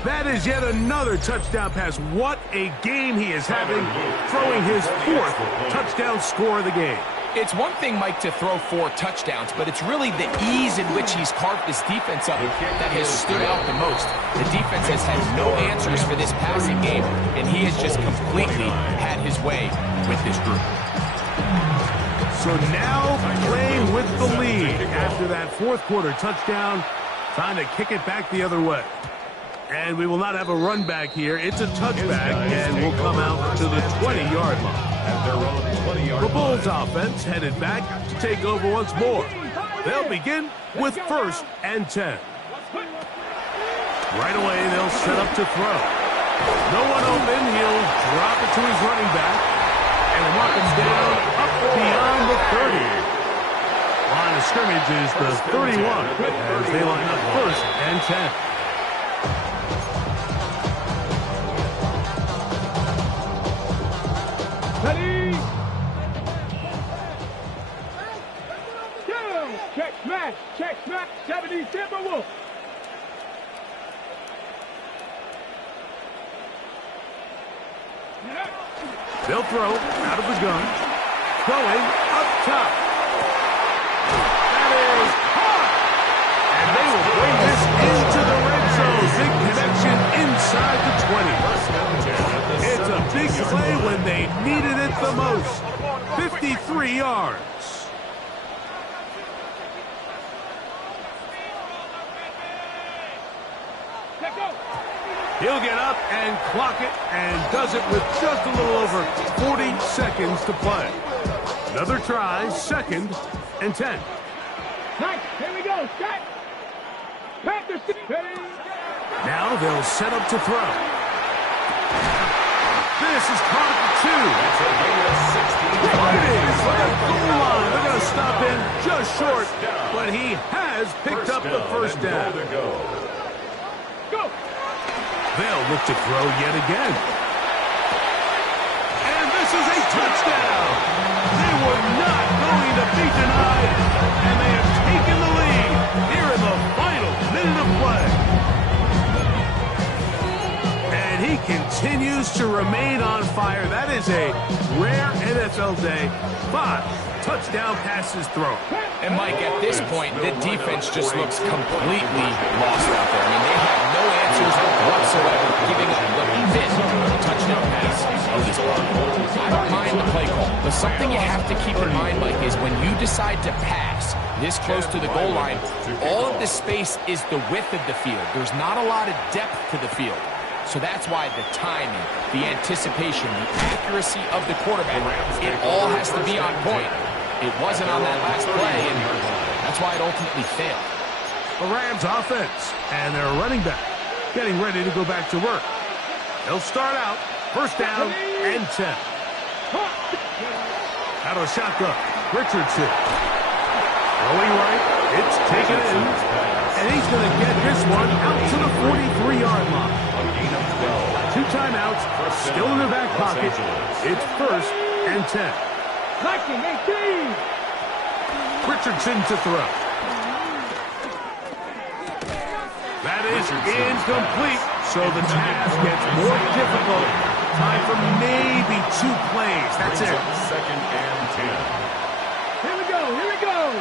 That is yet another touchdown pass. What a game he is having, throwing his 4th touchdown score of the game. It's one thing, Mike, to throw 4 touchdowns, but it's really the ease in which he's carved this defense up that has stood out the most. The defense has had no answers for this passing game, and he has just completely had his way with this group. So now playing with the lead after that 4th quarter touchdown, Time to kick it back the other way. And we will not have a run back here. It's a touchback, and will come out to the 20-yard line. At their own 20-yard The Bulls offense headed back to take over once more. They'll begin with 1st and 10. Right away, they'll set up to throw. No one open. He'll drop it to his running back and walk him down up beyond the 30. Line of scrimmage is the 31 as they line up 1st and 10. Ready? Down. Check smash. Check smash. 70 Timberwolves. They'll throw out of the gun. Going up top. That is caught. And they will bring this into the red zone. Big connection inside the 20. It's a big play when they needed it the most. 53 yards. Let go. He'll get up and clock it, and does it with just a little over 40 seconds to play. Another try, 2nd and 10. Nice. Here we go. Shot. Panthers. Ready? Now they'll set up to throw. This is caught at the 2. It is for the goal line. They're going to stop him just short, but he has picked up the first down. Go. They'll look to throw yet again. And this is a touchdown. They were not going to be denied, and they have taken the lead here in the final minute of play. And he continues to remain on fire. That is a rare NFL day. 5 touchdown passes thrown. And Mike, at this point, the defense just looks completely lost out there. I mean, they have no answers whatsoever, giving up the 5th touchdown pass of this ball. I don't mind the play call, but something you have to keep in mind, Mike, is when you decide to pass this close to the goal line, all of the space is the width of the field. There's not a lot of depth to the field. So that's why the timing, the anticipation, the accuracy of the quarterback, it all has to be on point. It wasn't on that last play, and that's why it ultimately failed. The Rams offense and their running back getting ready to go back to work. They'll start out 1st down and 10. Out of the shotgun, Richardson. Going right, it's taken in, and he's going to get this one out to the 43-yard line. 2 timeouts, still in their back pocket. It's 1st and 10. 19-18. Richardson to throw. That is incomplete, so the task gets more difficult. Time for maybe 2 plays. That's it. 2nd and 10. Here we go. Here we go.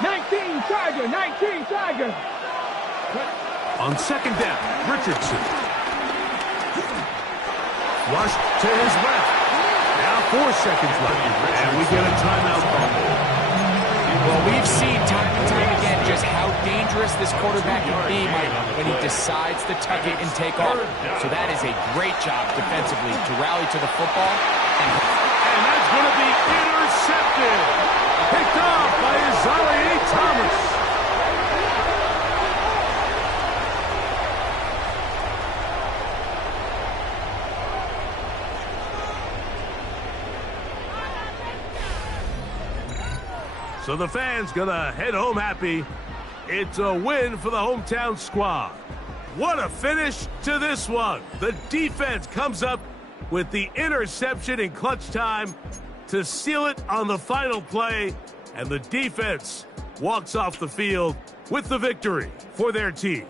19 Charger. 19 Charger. On 2nd down, Richardson. Flush to his left. Now 4 seconds left, and we get a timeout call. Well, we've seen time and time again just how dangerous this quarterback can be, Mike, when he decides to tuck it and take off. So that is a great job defensively to rally to the football. And that's going to be intercepted. Picked off by Isaiah Thomas. So the fans gonna head home happy. It's a win for the hometown squad. What a finish to this one. The defense comes up with the interception in clutch time to seal it on the final play, and the defense walks off the field with the victory for their team.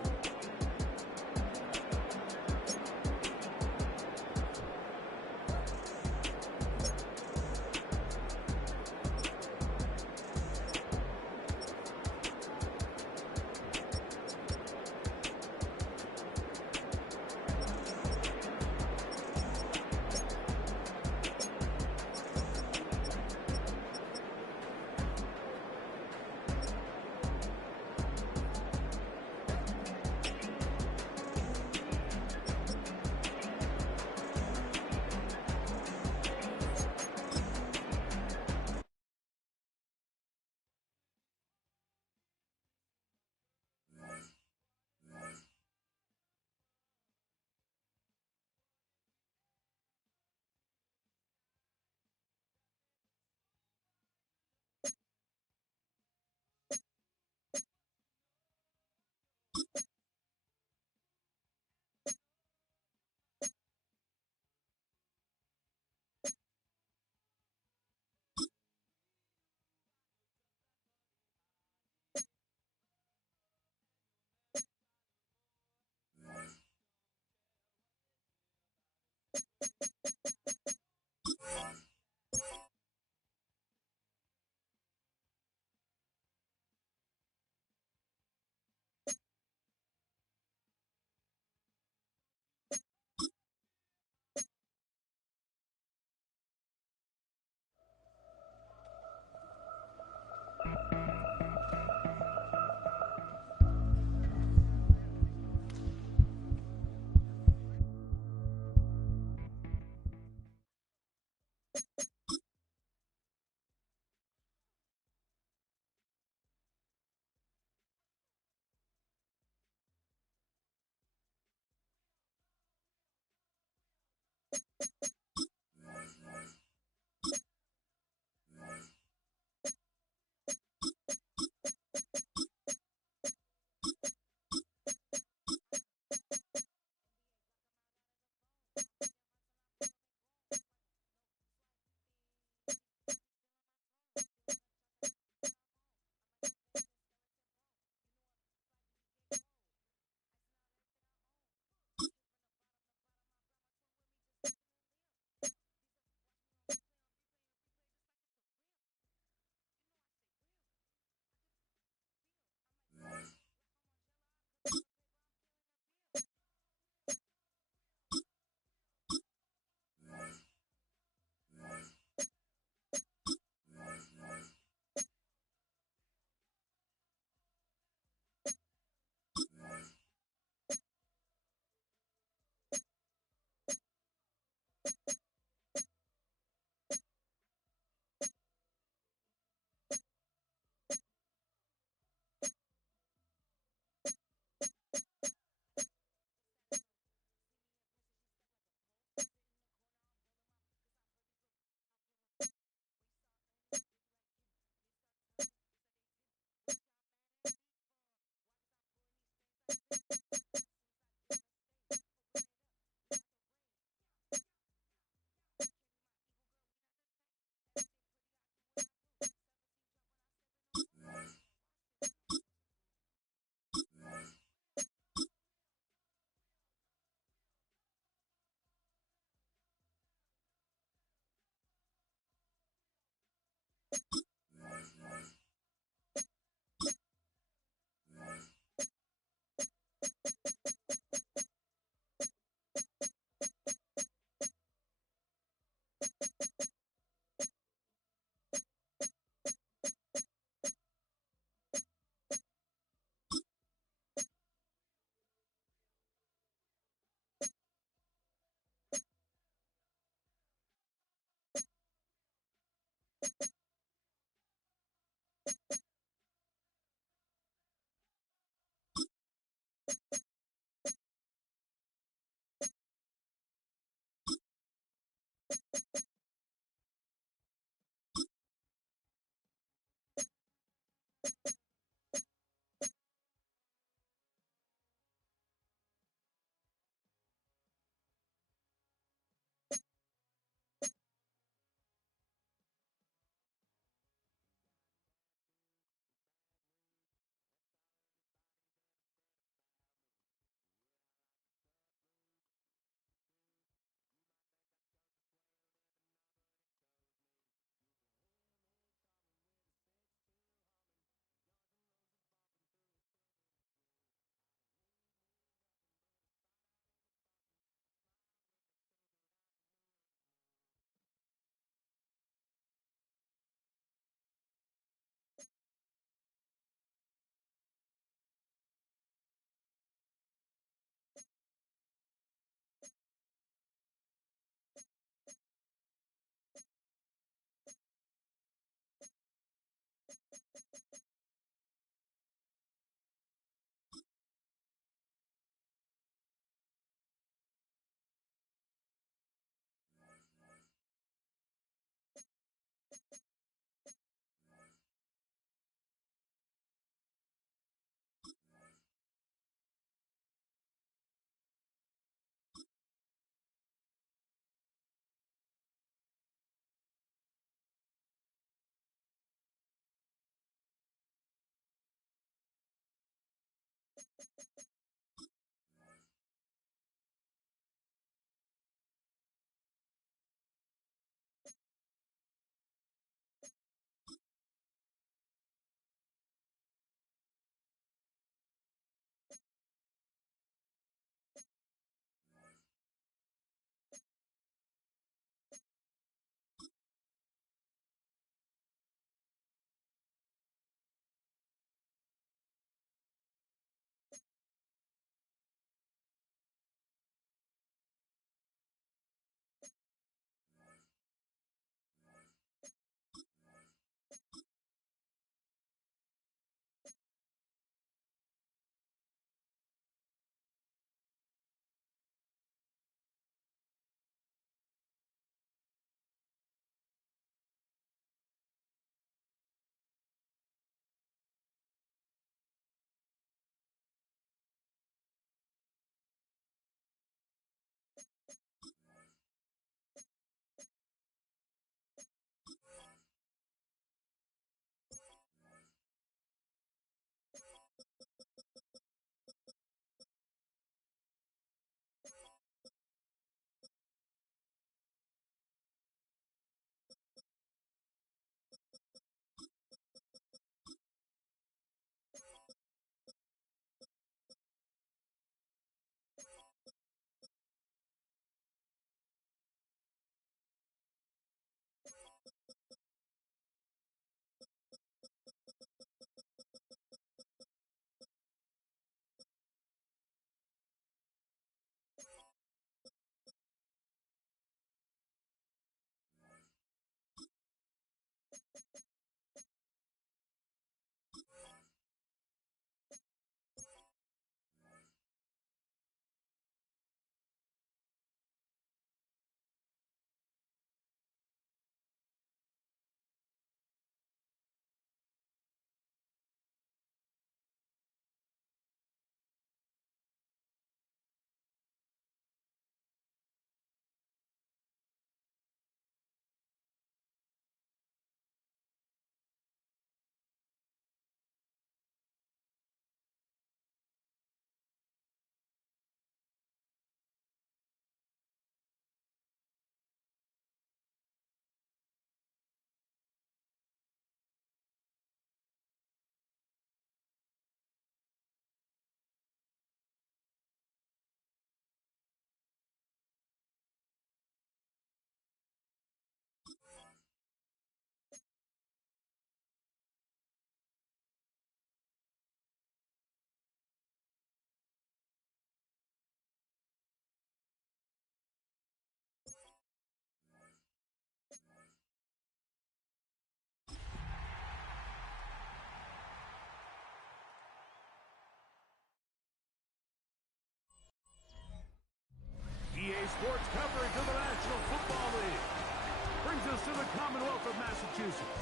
to the Commonwealth of Massachusetts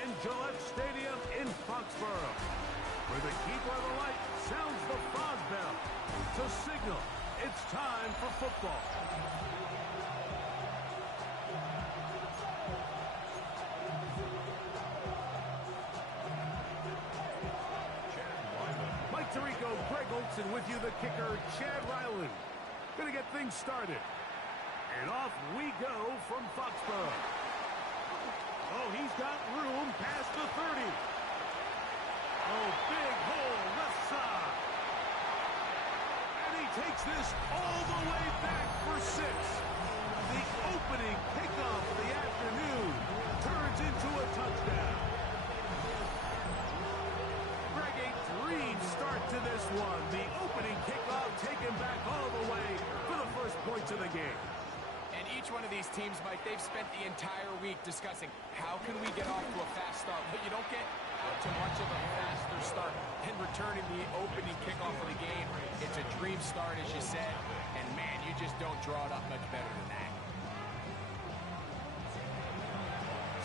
and Gillette Stadium in Foxborough, where the keeper of the light sounds the fog bell to signal it's time for football. Mike Tirico, Greg Olson with you, the kicker, Chad Ryland. Gonna get things started. And off we go from Foxborough. Oh, he's got room past the 30. Oh, big hole left side. And he takes this all the way back for 6. The opening kickoff of the afternoon turns into a touchdown. Greg, a dream start to this one. The opening kickoff taken back all the way for the first points of the game. And each one of these teams, Mike, they've spent the entire week discussing how can we get off to a fast start. But you don't get out to much of a faster start than returning the opening kickoff of the game. It's a dream start, as you said. And, man, you just don't draw it up much better than that.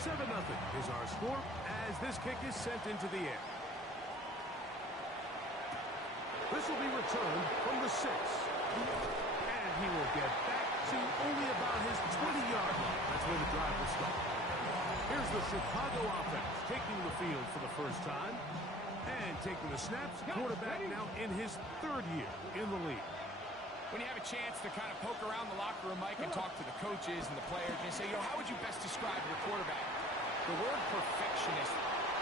7-0 is our score as this kick is sent into the air. This will be returned from the 6. And he will get back to only about his 20-yard line. That's where the drive will start. Here's the Chicago offense taking the field for the first time. And taking the snaps, quarterback now in his 3rd year in the league. When you have a chance to kind of poke around the locker room, Mike, and talk to the coaches and the players, and you say, how would you best describe your quarterback? The word perfectionist,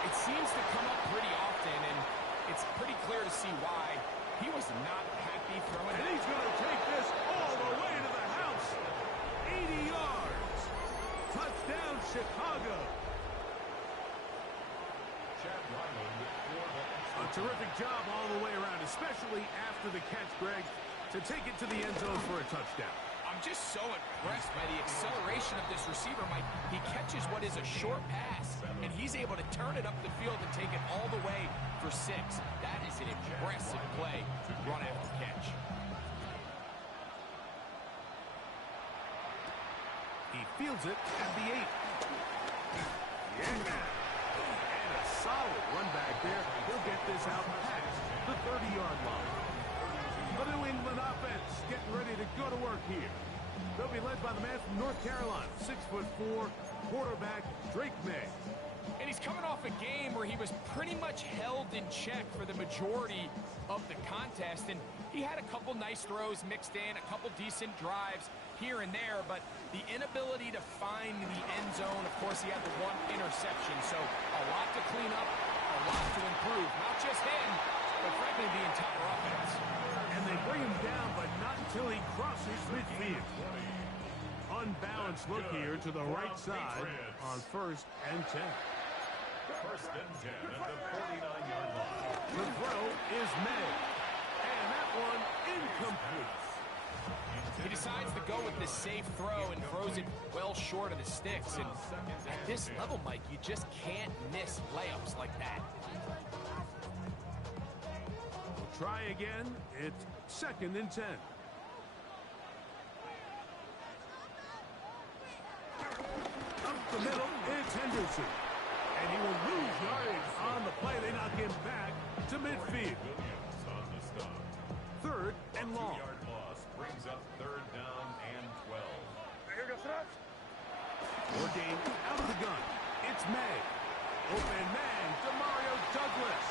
it seems to come up pretty often, and it's pretty clear to see why. He was not happy throwing. And he's going to take this all the way to the house. 80 yards. Touchdown, Chicago. A terrific job all the way around, especially after the catch, Greg, to take it to the end zone for a touchdown. I'm just so impressed by the acceleration of this receiver, Mike. He catches what is a short pass, and he's able to turn it up the field and take it all the way for 6. That is an impressive play to run after catch. He fields it at the 8. Yeah. And a solid run back there. He'll get this out past the 30-yard line. The New England offense getting ready to go to work here. They'll be led by the man from North Carolina, 6'4", quarterback Drake May. And he's coming off a game where he was pretty much held in check for the majority of the contest. And he had a couple nice throws mixed in, a couple decent drives here and there. But the inability to find the end zone, of course, he had the 1 interception. So a lot to clean up, a lot to improve. Not just him, but frankly the entire offense. And they bring him down, but not until he crosses midfield. Unbalanced look here to the right side on 1st and 10. 1st and 10 at the 49-yard line. The throw is made. And that one incomplete. He decides to go with the safe throw and throws it well short of the sticks. And at this level, Mike, you just can't miss layups like that. Try again. It's 2nd and 10. Up the middle, it's Henderson. And he will lose yardage on the play. They knock him back to midfield. Williams on the stop. 3rd and long. 2-yard loss brings up 3rd down and 12. Ordain out of the gun. It's May. Open man, Demario Douglas.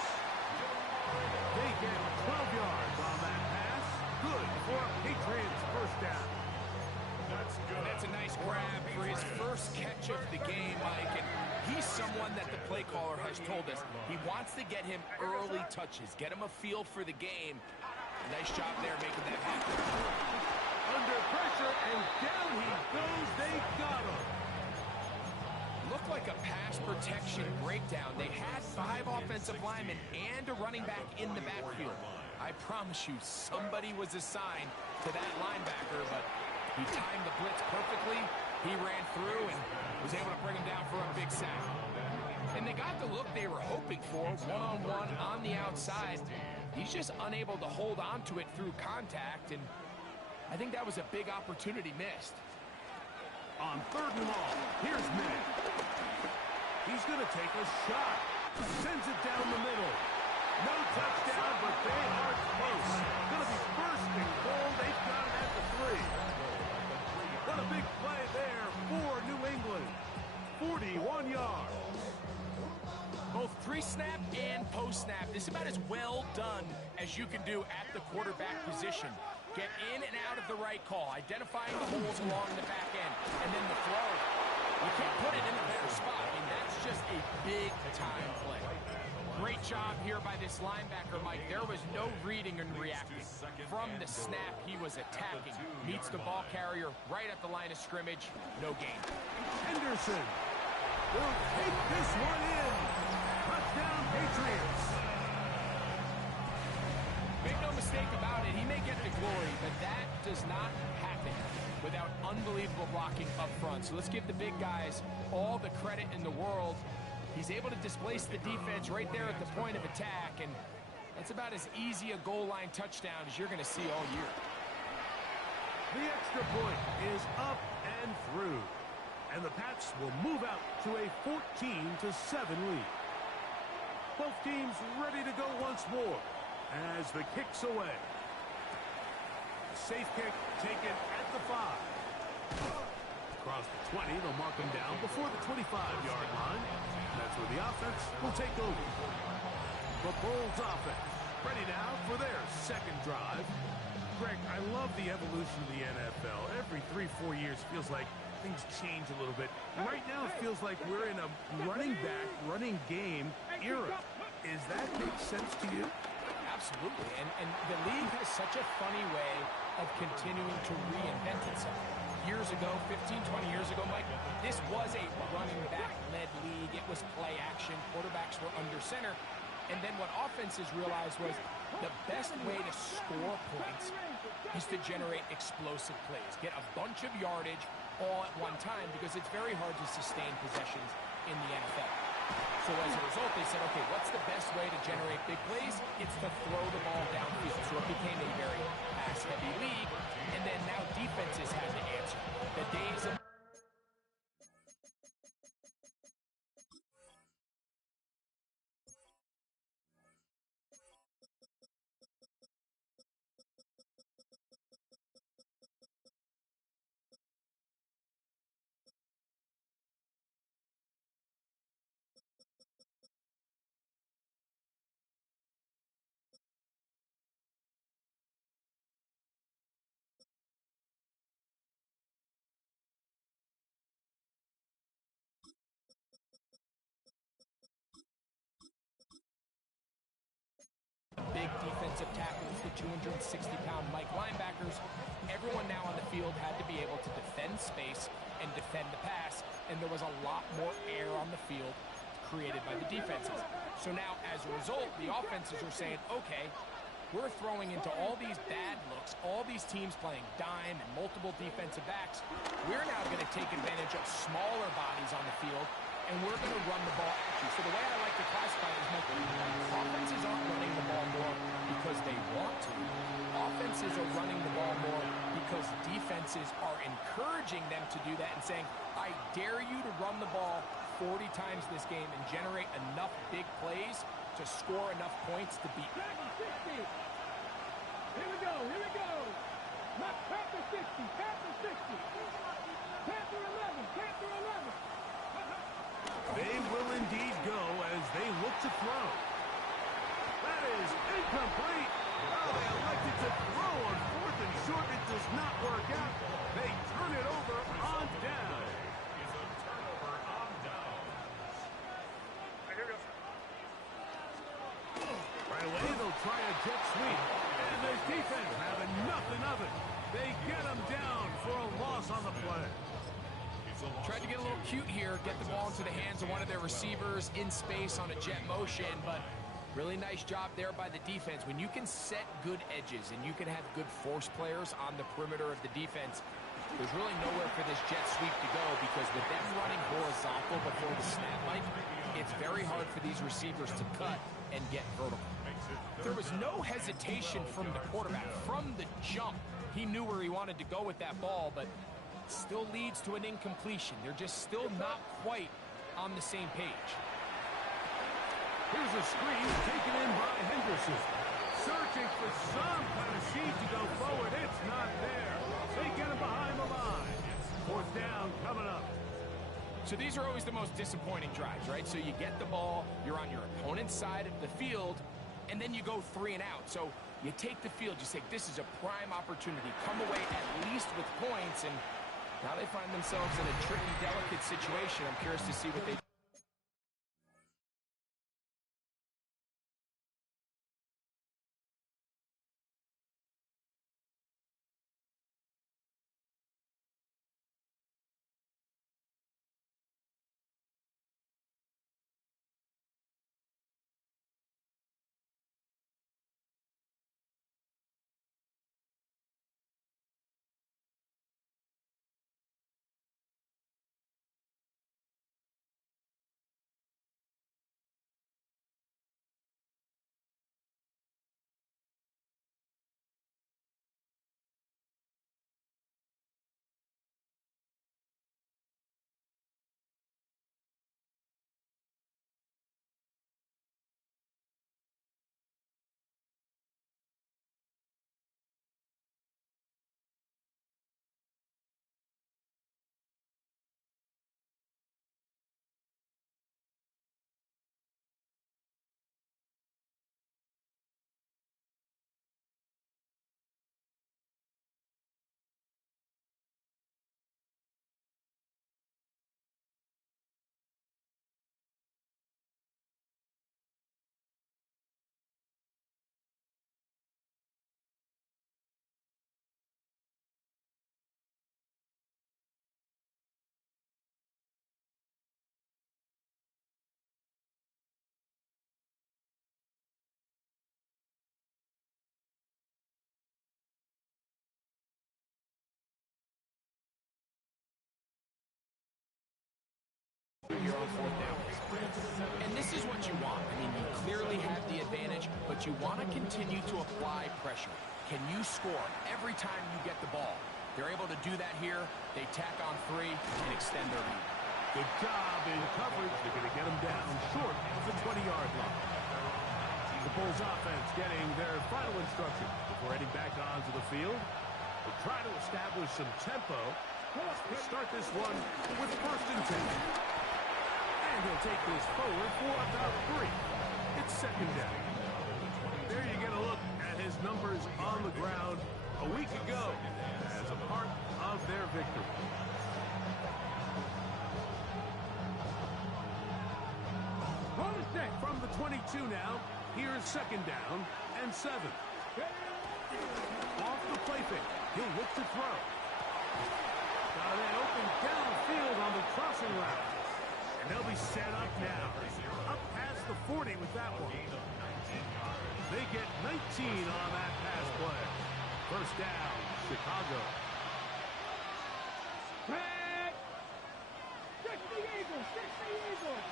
They get 12 yards on that pass. Good for a Patriots 1st down. That's good. That's a nice grab for his first catch of the game, Mike. And he's someone that the play caller has told us he wants to get him early touches, get him a feel for the game. Nice job there making that happen. Under pressure, and down he goes. They got him. Looked like a pass protection breakdown. They had 5 offensive linemen and a running back in the backfield. I promise you, somebody was assigned to that linebacker, but he timed the blitz perfectly. He ran through and was able to bring him down for a big sack. And they got the look they were hoping for, one-on-one on the outside. He's just unable to hold on to it through contact, and I think that was a big opportunity missed. On 3rd and long, here's May. going to take a shot. Sends it down the middle. No touchdown, but they are close. Going to be first and goal. They've got it at the 3. What a big play there for New England. 41 yards. Both pre-snap and post-snap. This is about as well done as you can do at the quarterback position. Get in and out of the right call, identifying the holes along the back end, and then the throw. You can't put it in a better spot. I mean, that's just a big-time play. Great job here by this linebacker, Mike. There was no reading and reacting. From the snap, he was attacking. Meets the ball carrier right at the line of scrimmage. No gain. Henderson will take this one in. Touchdown, Patriots. Make no mistake about it, he may get the glory, but that does not happen without unbelievable blocking up front. So let's give the big guys all the credit in the world. He's able to displace the defense right there at the point of attack, and that's about as easy a goal line touchdown as you're going to see all year. The extra point is up and through, and the Pats will move out to a 14-7 lead. Both teams ready to go once more as the kick's away. Safe kick taken at the 5. Across the 20, they'll mark him down before the 25-yard line. That's where the offense will take over. The Bulls offense ready now for their second drive. Greg, I love the evolution of the NFL. Every 3-4 years feels like things change a little bit. Right now it feels like we're in a running back, running game era. Is that make sense to you? Absolutely, and the league has such a funny way of continuing to reinvent itself. Years ago, 15, 20 years ago, Mike, this was a running back-led league. It was play action. Quarterbacks were under center. And then what offenses realized was the best way to score points is to generate explosive plays. Get a bunch of yardage all at one time because it's very hard to sustain possessions in the NFL. So as a result, they said, okay, what's the best way to generate big plays? It's to throw the ball downfield. So it became a very pass-heavy league. And then now defenses had to answer. The days of big defensive tackles, the 260-pound Mike linebackers, everyone now on the field had to be able to defend space and defend the pass, and there was a lot more air on the field created by the defenses. So now, as a result, the offenses are saying, okay, we're throwing into all these bad looks, all these teams playing dime and multiple defensive backs. We're now going to take advantage of smaller bodies on the field, and we're going to run the ball at you. So the way I like to classify it is, offenses aren't running the ball more because they want to. Offenses are running the ball more because defenses are encouraging them to do that and saying, I dare you to run the ball 40 times this game and generate enough big plays to score enough points to beat. Here we go, here we go. Panther 60, Panther 60. Panther 11, Panther 11. They will indeed go as they look to throw. That is incomplete. Oh, they elected to throw on 4th and short. It does not work out. They turn it over on down. Is a turnover on down. Right away, they'll try a jet sweep. And the defense having nothing of it. They get them down for a loss on the play. Tried to get a little cute here, get the ball into the hands of one of their receivers in space on a jet motion, but really nice job there by the defense. When you can set good edges and you can have good force players on the perimeter of the defense, there's really nowhere for this jet sweep to go because with them running horizontal before the snap, Mike, it's very hard for these receivers to cut and get vertical. There was no hesitation from the quarterback. From the jump, he knew where he wanted to go with that ball, but still leads to an incompletion. They're just still not quite on the same page. Here's a screen taken in by Henderson. Searching for some kind of seed to go forward. It's not there. They get him behind the line. Fourth down coming up. So these are always the most disappointing drives, right? So you get the ball, you're on your opponent's side of the field, and then you go 3 and out. So you take the field, you say, this is a prime opportunity. Come away at least with points, and now they find themselves in a tricky, delicate situation. I'm curious to see what they do. Here on 4th down. And this is what you want. I mean, you clearly have the advantage, but you want to continue to apply pressure. Can you score every time you get the ball? They're able to do that here. They tack on 3 and extend their lead. Good job in coverage. They're going to get him down short of the 20-yard line. The Bulls offense getting their final instruction before heading back onto the field. They'll try to establish some tempo. We'll start this one with 1st and 10. And he'll take this forward for about 3. It's 2nd down. There you get a look at his numbers on the ground a week ago as a part of their victory. From the 22 now, here's 2nd down and 7. Off the play fake. He'll look to throw. Got an open downfield on the crossing route. And they'll be set up now. Up past the 40 with that one. They get 19 on that pass play. 1st down, Chicago. Back! 60 Eagles! 60 Eagles!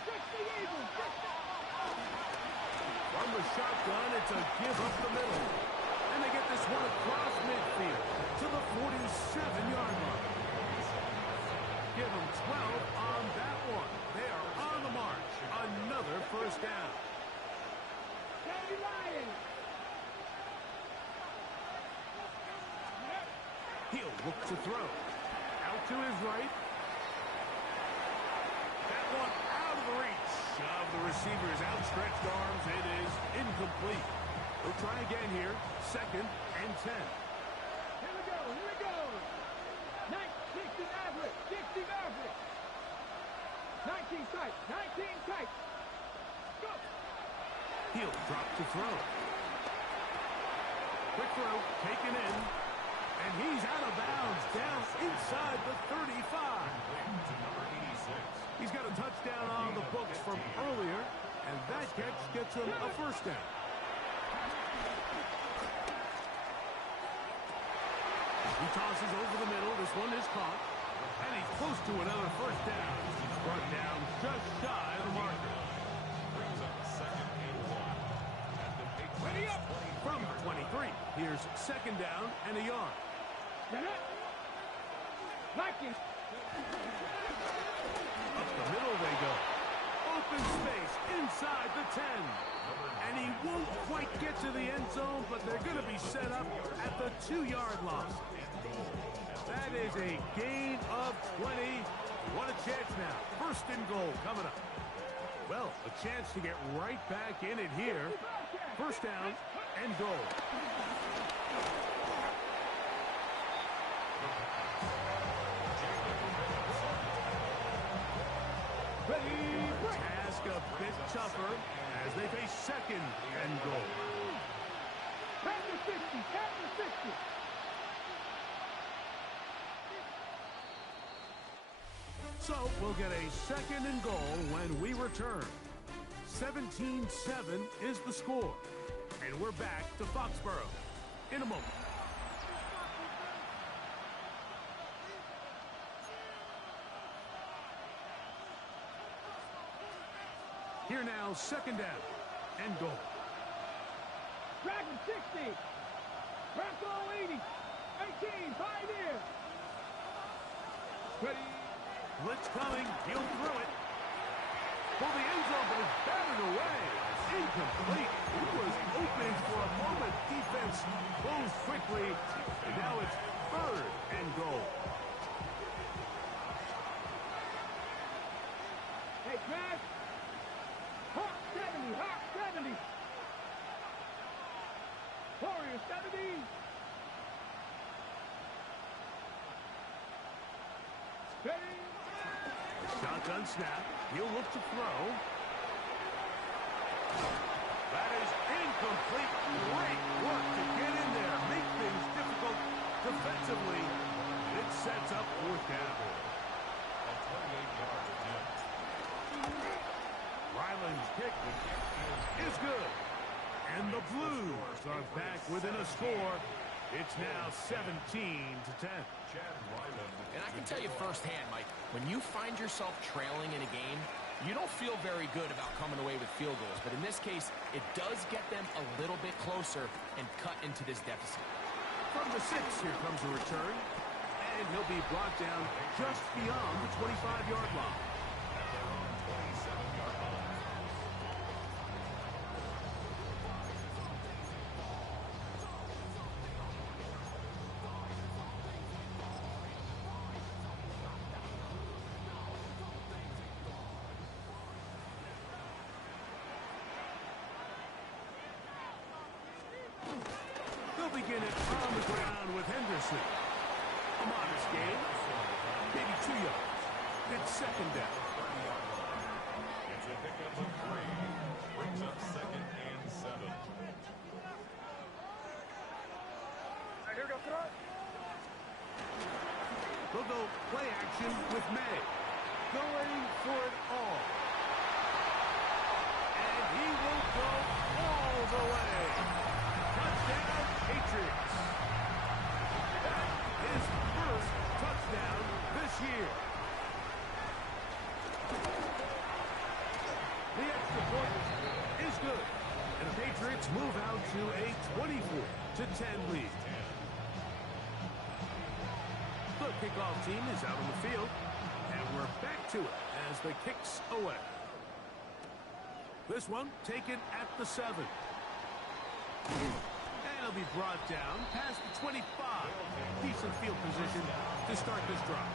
60 Eagles! From the shotgun, it's a give up the middle. And they get this one across midfield to the 47-yard line. Give them 12 on that one. They are on the march. Another 1st down. Danny Ryan! He'll look to throw. Out to his right. That one out of the reach of the receiver's outstretched arms. It is incomplete. They'll try again here. 2nd and 10. Here we go, here we go! 19 Maverick, 60 Maverick! 19 tight, 19 tight! Go! He'll drop to throw. Quick throw, taken in. And he's out of bounds, down inside the 35. He's got a touchdown on the books from earlier, and that catch gets him a 1st down. He tosses over the middle. This one is caught. And he's close to another 1st down. He's brought down just shy of the marker. Brings up 2nd and 1. Ready up! From 23, here's 2nd down and a yard. Get it! Vikings! A into the end zone, but they're going to be set up at the 2-yard line. That is a gain of 20. What a chance now. First and goal coming up. Well, a chance to get right back in it here. First down and goal. Task a bit tougher as they face second and goal. At the 50, at the 50. So we'll get a second and goal when we return. 17-7 is the score. And we're back to Foxborough in a moment. Here now, second down and goal. Dragon 60. Bronco 80. 18, Pioneer. Ready. Blitz coming. He'll throw it. Well, the end zone was batted away. Incomplete. He was open for a moment. Defense closed quickly. And now it's third and goal. Hey, Crash. Hawk 70, Hawk 70. Warrior 70. Ready. Shotgun snap. He'll look to throw. That is incomplete. Great work to get in there. Make things difficult defensively. It sets up fourth down. A 28-yard attempt. Ryland's kick is good. And the Blues are back within a score. It's now 17-10. Chad Ryland. And I can tell you firsthand, Mike, when you find yourself trailing in a game, you don't feel very good about coming away with field goals. But in this case, it does get them a little bit closer and cut into this deficit. From the 6, here comes a return. And he'll be brought down just beyond the 25-yard line. At their own 27-yard line. They'll begin it on the ground with Henderson. A modest gain, maybe 2 yards. It's second down. It's a pickup of 3. Brings up second and 7. Here we go, throw it. They'll go play action with May. Going for it all. And he will go all the way. Touchdown, Patriots. That is first touchdown this year. The extra point is good. And the Patriots move out to a 24-10 lead. The kickoff team is out on the field. And we're back to it as the kick's away. This one taken at the 7. And it'll be brought down past the 25. Decent field position to start this drive.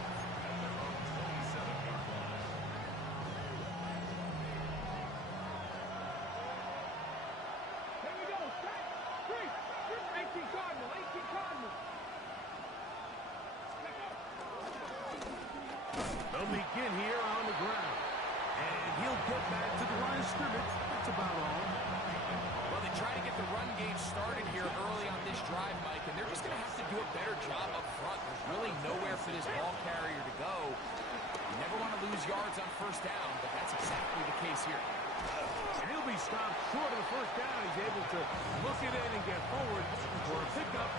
Here we go, set, 3. 18 Cardinal, 18 Cardinal. They'll begin here on the ground. And he'll get back to the line of scrimmage. That's about all. Well, they try to get the run game started here early on this drive, Mike, and they're just going to have to do a better job up front. There's really nowhere for this ball carrier to go. You never want to lose yards on first down, but that's exactly the case here. And he'll be stopped short of the first down. He's able to look it in and get forward for a pickup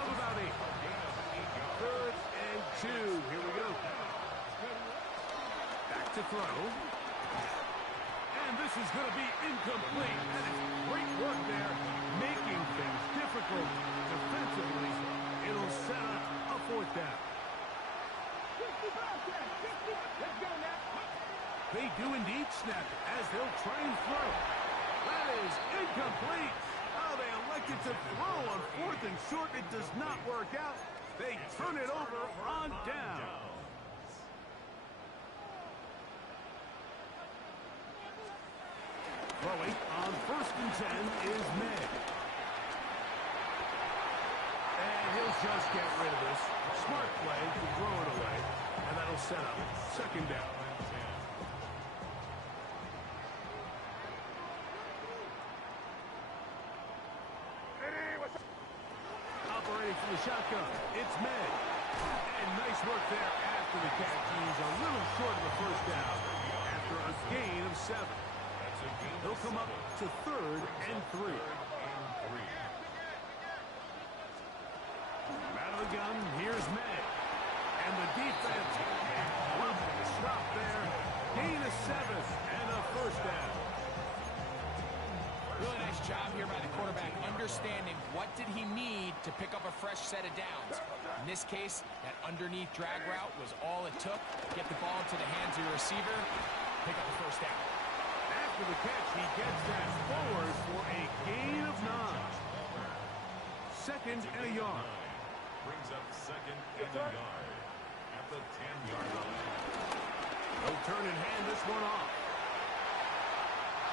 of about 8. Third and 2. Here we go. Back to throw. And this is going to be incomplete. And it's great work there, making things difficult defensively. It'll set up a fourth down. 60 Bobcats, 60. Let's go now. They do indeed snap it as they'll try and throw. That is incomplete. Oh, they elected to throw on 4th and short. It does not work out. They turn it over on down. Throwing on 1st and 10 is May. And he'll just get rid of this. Smart play to throw it away. And that'll set up 2nd down. Operating from the shotgun, it's May. And nice work there after the catch. He's a little short of the 1st down after a gain of 7. He'll come up to 3rd and 3. Out of the gun, here's May. And the defense will stop there. Gain of 7 and a 1st down. Really nice job here by the quarterback, understanding what did he need to pick up a fresh set of downs. In this case, that underneath drag route was all it took. Get the ball into the hands of your receiver, pick up the 1st down. After the catch, he gets that forward for a gain of 9. 2nd and a yard. Brings up 2nd and a yard at the 10-yard line. He'll turn and hand this one off.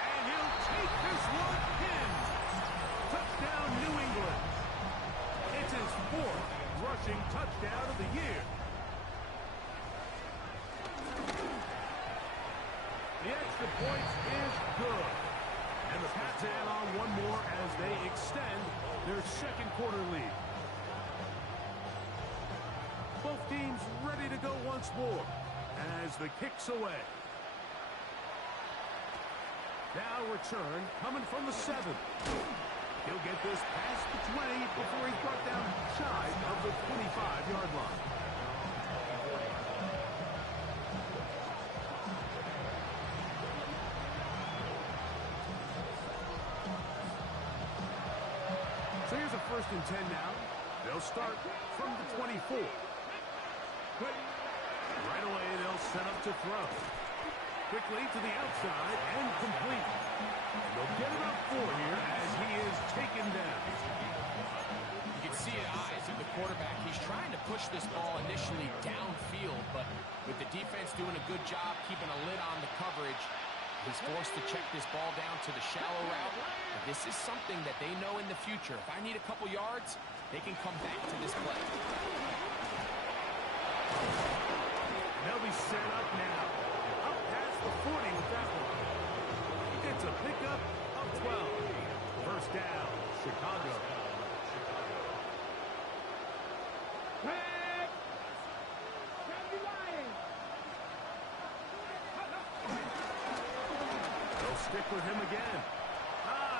And he'll take this one in. Touchdown, New England. It's his 4th rushing touchdown of the year. The extra point is good. And the Pats add on one more as they extend their 2nd quarter lead. Both teams ready to go once more as the kick's away. Now return coming from the 7. He'll get this past the 20 before he's brought down shy of the 25-yard line. So here's a 1st and 10 now. They'll start from the 24. Right away, they'll set up to throw. Quickly to the outside and complete. And they'll get about 4 here as he is taken down. You can see the eyes of the quarterback. He's trying to push this ball initially downfield, but with the defense doing a good job keeping a lid on the coverage, he's forced to check this ball down to the shallow route. But this is something that they know in the future. If I need a couple yards, they can come back to this play. They'll be set up now. Up past the 40 with that one. It's a pickup of 12. 1st down, Chicago. Red! Sandy Lions! They'll stick with him again.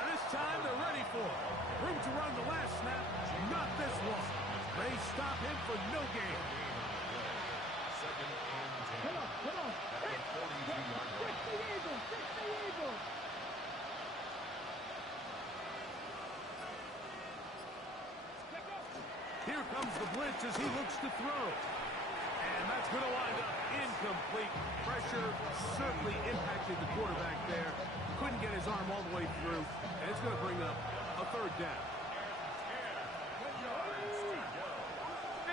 This time they're ready for it. Room to run the last snap. Not this one. They stop him for no gain. 2nd and 10. Come on. At the 42-yard line. Fix the Eagles! Here comes the blitz as he looks to throw. And that's going to wind up incomplete. Pressure certainly impacted the quarterback there. Couldn't get his arm all the way through. And it's going to bring up a 3rd down.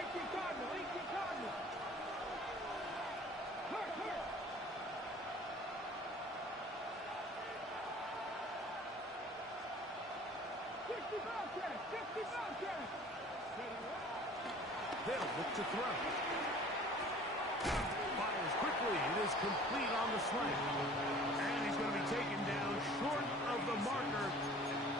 18 Cardinals! Hurt! 50 Bobcats! They'll look to throw. Fires quickly. It is complete on the slant. And he's going to be taken down short of the marker.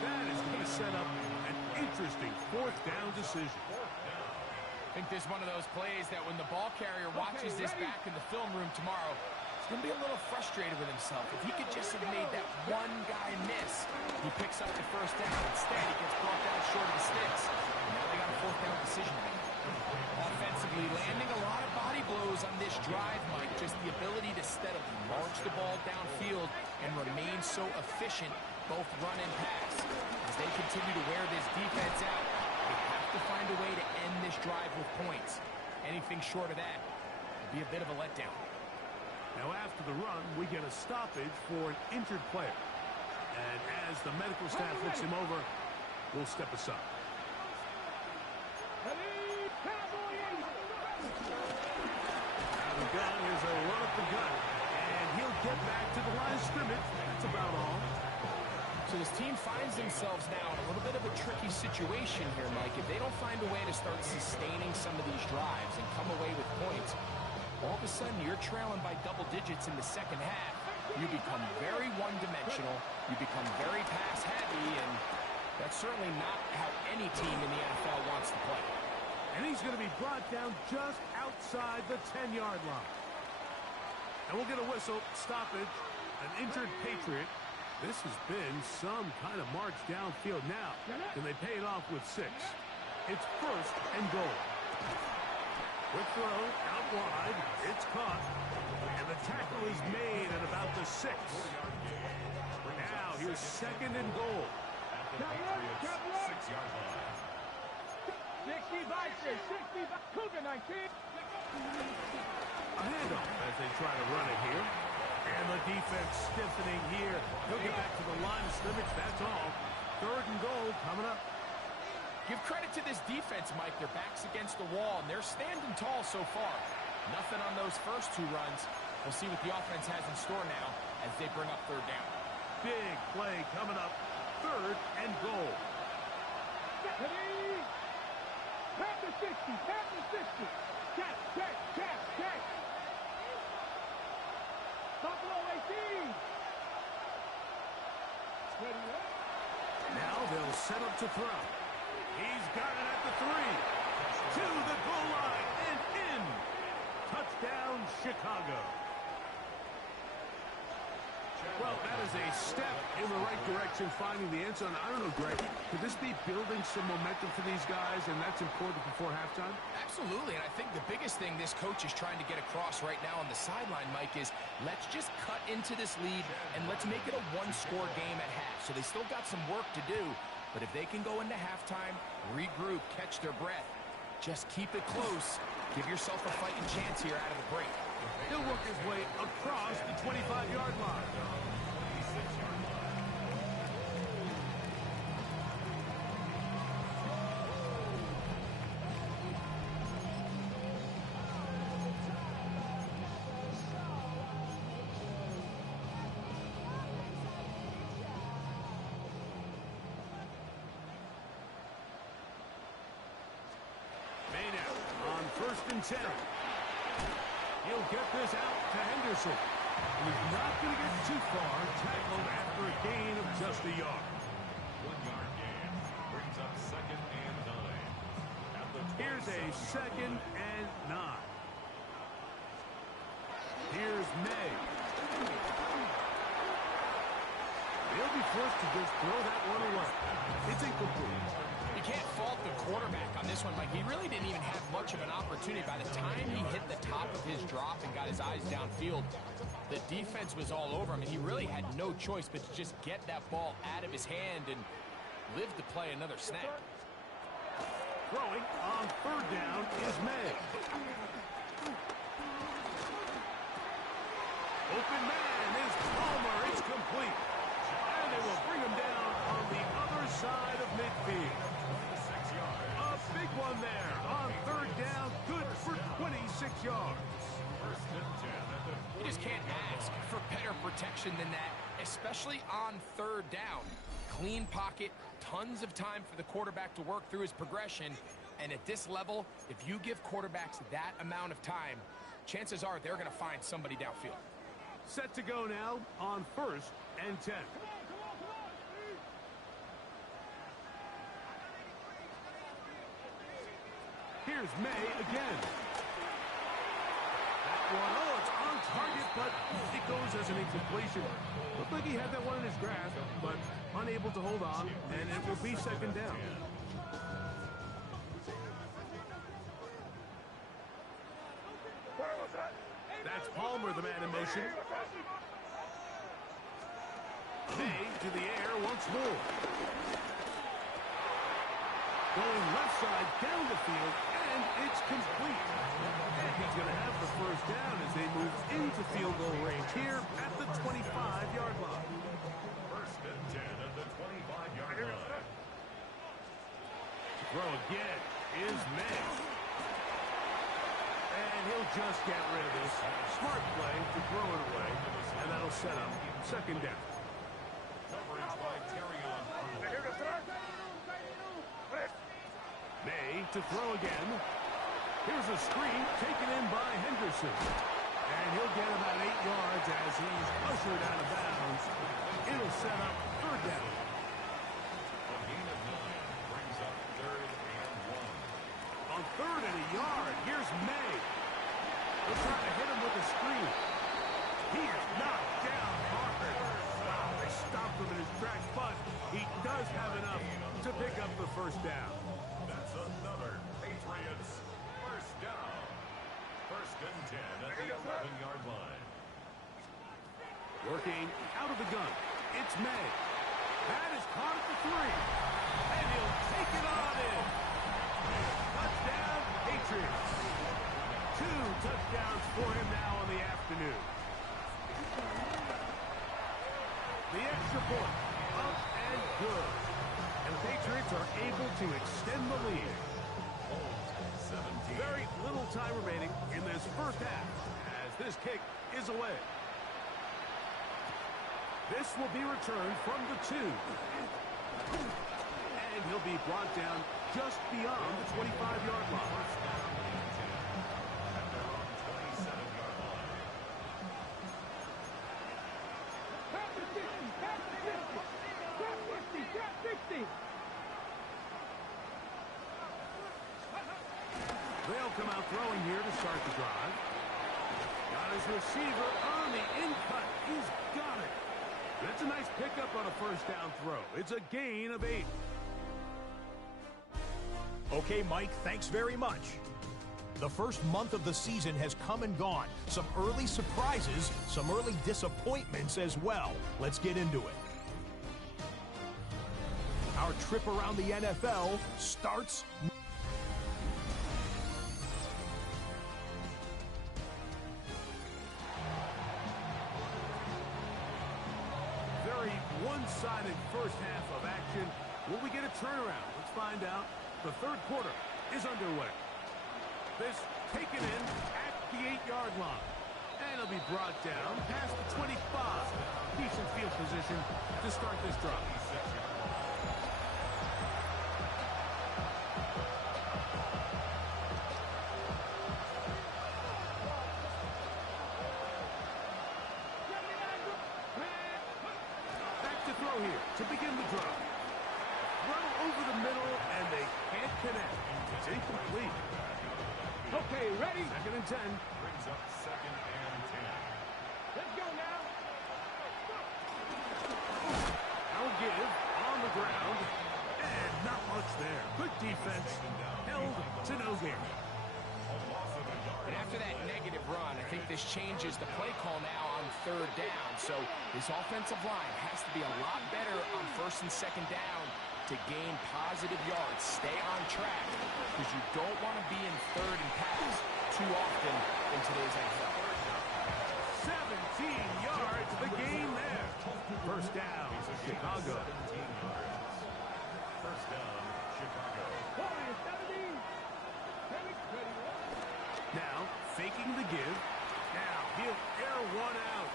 That is going to set up an interesting 4th down decision. I think this is one of those plays that when the ball carrier watches this back in the film room tomorrow, he's going to be a little frustrated with himself. If he could just have made that one guy miss, he picks up the 1st down. Instead, he gets brought down short of the sticks. And now they got a 4th down decision to make. Offensively, landing a lot of body blows on this drive, Mike. Just the ability to steadily march the ball downfield and remain so efficient, both run and pass. As they continue to wear this defense out, they have to find a way to end this drive with points. Anything short of that would be a bit of a letdown. Now after the run, we get a stoppage for an injured player. And as the medical staff looks him over, will step aside. Ready, Cowboy 80. Out of the gun, here's a run up the gut. And he'll get back to the line of scrimmage. That's about all. So this team finds themselves now in a little bit of a tricky situation here, Mike. If they don't find a way to start sustaining some of these drives and come away with points, all of a sudden you're trailing by double digits in the second half. You become very one-dimensional. You become very pass-heavy, and that's certainly not how any team in the NFL wants to play. And he's going to be brought down just outside the 10-yard line. And we'll get a whistle, stoppage, an injured Patriot. This has been some kind of march downfield now. Can they pay it off with 6? It's first and goal. Quick throw, out wide. It's caught. And the tackle is made at about the 6. Now here's second and goal. Patriots 6-yard line. 60 Vikings, 60 Cougar 19. A handoff as they try to run it here. And the defense stiffening here. He'll get back to the line of scrimmage. That's all. Third and goal coming up. Give credit to this defense, Mike. Their back's against the wall, and they're standing tall so far. Nothing on those first 2 runs. We'll see what the offense has in store now as they bring up third down. Big play coming up. Third and goal. Ready, Panther 60, Panther 60. Catch, catch, catch, catch. Buffalo 18. Ready, Now they'll set up to throw. He's got it at the 3. To the goal line and in. Touchdown, Chicago. Well, that is a step in the right direction, finding the end zone. I don't know, Greg, could this be building some momentum for these guys, and that's important before halftime? Absolutely, and I think the biggest thing this coach is trying to get across right now on the sideline, Mike, is let's just cut into this lead and let's make it a one-score game at half. So they still got some work to do, but if they can go into halftime, regroup, catch their breath, just keep it close, give yourself a fighting chance here out of the break. He'll work his way across the 25-yard line. 26-yard line. Maynard on first and 10. He'll get this out to Henderson. He's not going to get too far. Tackled after a gain of just a yard. 1-yard gain brings up second and 9. At the Here's a second and 9. Here's May. They'll be forced to just throw that one away. It's incomplete. You can't fault the quarterback on this one, Mike. He really didn't even have much of an opportunity. By the time he hit the top of his drop and got his eyes downfield, the defense was all over him, and he really had no choice but to just get that ball out of his hand and live to play another snap. Throwing on third down is May. Open man is Palmer. It's complete. And they will bring him down on the other side of midfield. 6 yards. A big one there on third down. Good for 26 yards. First and 10 at the You just can't ask for better protection than that, especially on third down. Clean pocket, tons of time for the quarterback to work through his progression. And at this level, if you give quarterbacks that amount of time, chances are they're going to find somebody downfield. Set to go now on first and 10. Here's May again. That one, oh, it's on target, but it goes as an incompletion. Looked like he had that one in his grasp, but unable to hold on, and it will be second down. That's Palmer, the man in motion. May to the air once more. Going left side down the field, and it's complete. And he's going to have the first down as they move into field goal range here at the 25-yard line. first and 10 at the 25-yard line. throw again is May. And he'll just get rid of this. Smart play to throw it away. And that'll set up second down. Coverage by Terrion Arnold. May to throw again. Here's a screen taken in by Henderson. And he'll get about 8 yards as he's ushered out of bounds. It'll set up third down. A gain of 9 brings up 3rd and 1. On 3rd and a yard, here's May. They're trying to hit him with a screen. He is knocked down hard. Wow, they stopped him in his tracks, but he does have enough to pick up the first down. That's another Patriots first down. 1st and 10 at the 11-yard line. Working out of the gun, it's May. That is caught at the 3. And he'll take it on in. Touchdown, Patriots. 2 touchdowns for him now on the afternoon. The extra point, up and good. And the Patriots are able to extend the lead. 17. Very little time remaining in this first half as this kick is away. This will be returned from the 2. And he'll be brought down just beyond the 25-yard line. At their own 27-yard line. Top 50. They'll come out throwing here to start the drive. Got his receiver on the in-cut. He's got it. That's a nice pickup on a first down throw. It's a gain of 8. Okay, Mike, thanks very much. The first month of the season has come and gone. Some early surprises, some early disappointments as well. Let's get into it. Our trip around the NFL starts now. One-sided first half of action. Will we get a turnaround? Let's find out. The third quarter is underway. This taken in at the 8-yard line. And it'll be brought down past the 25. Decent field position to start this drive. Here to begin the drive. Run over the middle, and they can't connect. It's incomplete. Okay, ready? 2nd and 10. Brings up 2nd and 10. Let's go now. Now give on the ground, and not much there. Good defense. Held to no gain. And after that negative run, I think this changes the play call now on 3rd down. So this offensive line has to be a lot better on 1st and 2nd down to gain positive yards. Stay on track because you don't want to be in 3rd and pass too often in today's NFL. 17 yards, the gain there. First down, Chicago. 17 yards. First down, Chicago. 17. Ready. Now, faking the give. Now, he'll air one out.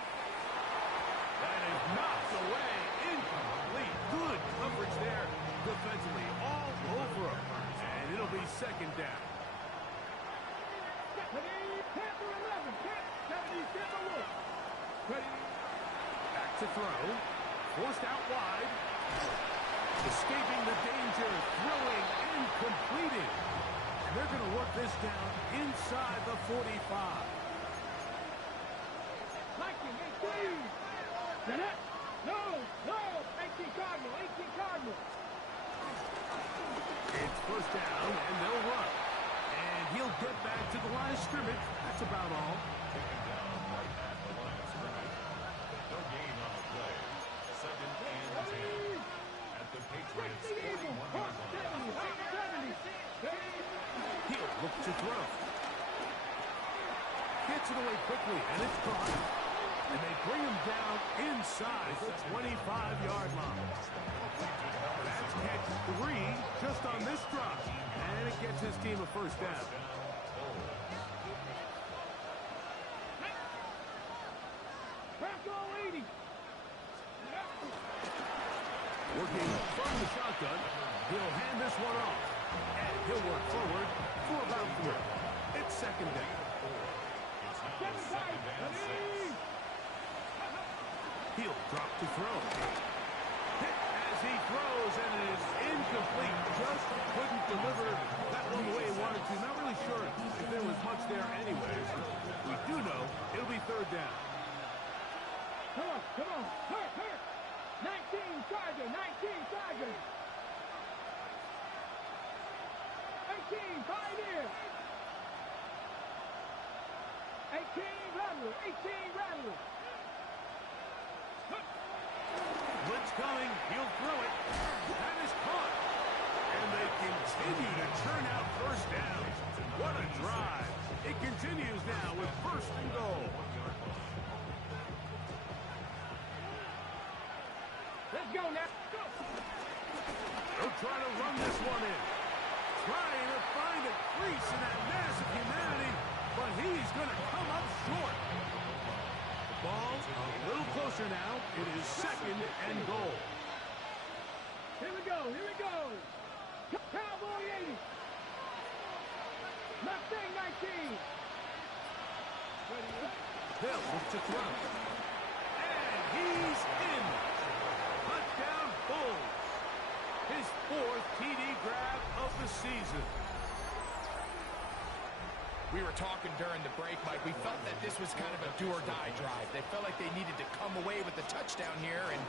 That is knocked away. Incomplete. Good coverage there defensively. All over him. And it'll be 2nd down. Panther 11. 70. Ready. Back to throw. Forced out wide. Escaping the danger. Throwing and completing. They're going to work this down inside the 45. Liking, 18. No. 18 Cardinal. It's first down, and they'll run. And he'll get back to the line of scrimmage. That's about all. Taken down right at the line of scrimmage. No gain on the play. 2nd and 10. At the Patriots 41-yard line. 70. He'll look to throw. Gets it away quickly, and it's caught. And they bring him down inside the 25-yard line. That's catch 3 just on this drive. And it gets his team a first down. Back all 80. Working from the shotgun, he'll hand this one off. And he'll work forward for about 3. It's second down. He'll drop to throw. Hit as he throws, and it is incomplete. Just couldn't deliver that one the way he wanted to. Not really sure if there was much there anyways. We do know it'll be third down. Come on, come on. Hurt, hurt. 19 Charger, 19 Charger. 18 Pioneer. 18 Rattler, 18 Rattler. Blitz coming, he'll throw it. That is caught. And they continue to churn out first downs. What a drive. It continues now with first and goal. Let's go now. Go. They're trying to run this one in. Trying to find a crease in that mass of humanity, but he's going to come up short. The ball a little closer now. It is second and goal. Here we go, here we go. Cowboy 80. Mustang 19. Hill looks to throw. And he's in. Touchdown Bulls. His 4th TD grab of the season. We were talking during the break, Mike. We felt that this was kind of a do-or-die drive. They felt like they needed to come away with the touchdown here, and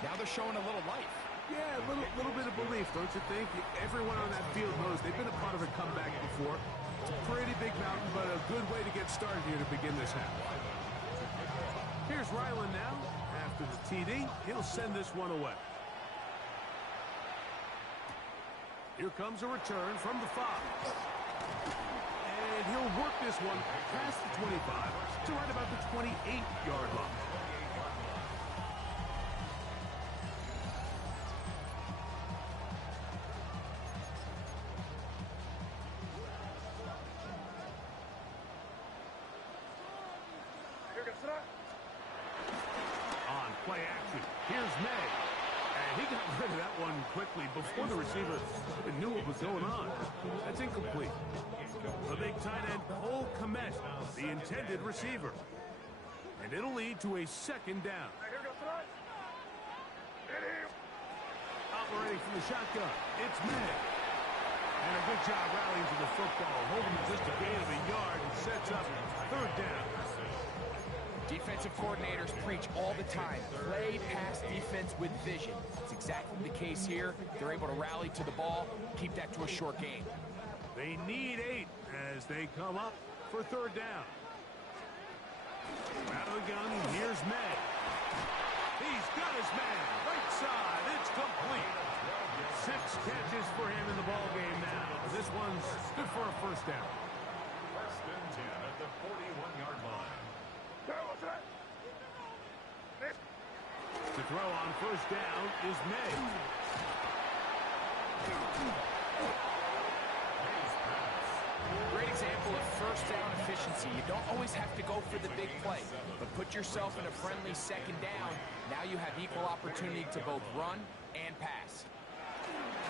now they're showing a little life. Yeah, a little bit of belief, don't you think? Everyone on that field knows they've been a part of a comeback before. It's a pretty big mountain, but a good way to get started here to begin this half. Here's Ryland now. After the TD, he'll send this one away. Here comes a return from the 5. And he'll work this one past the 25 to right about the 28-yard line. On play action, here's May. And he got rid of that one quickly before the receiver even knew what was going on. That's incomplete. The big tight end, Cole Kmet, the intended receiver. And it'll lead to a second down. Operating from the shotgun, it's May. And a good job rallying to the football, holding to just a gain of a yard and sets up third down. Defensive coordinators preach all the time, play pass defense with vision. It's exactly the case here. They're able to rally to the ball, keep that to a short game. They need 8 as they come up for third down. Out of the gun, here's May. He's got his man, right side, it's complete. 6 catches for him in the ball game now. This one's good for a first down. First and 10 at the 41-yard line. To throw on first down is May. Great example of first down efficiency. You don't always have to go for the big play, but put yourself in a friendly second down. Now you have equal opportunity to both run and pass.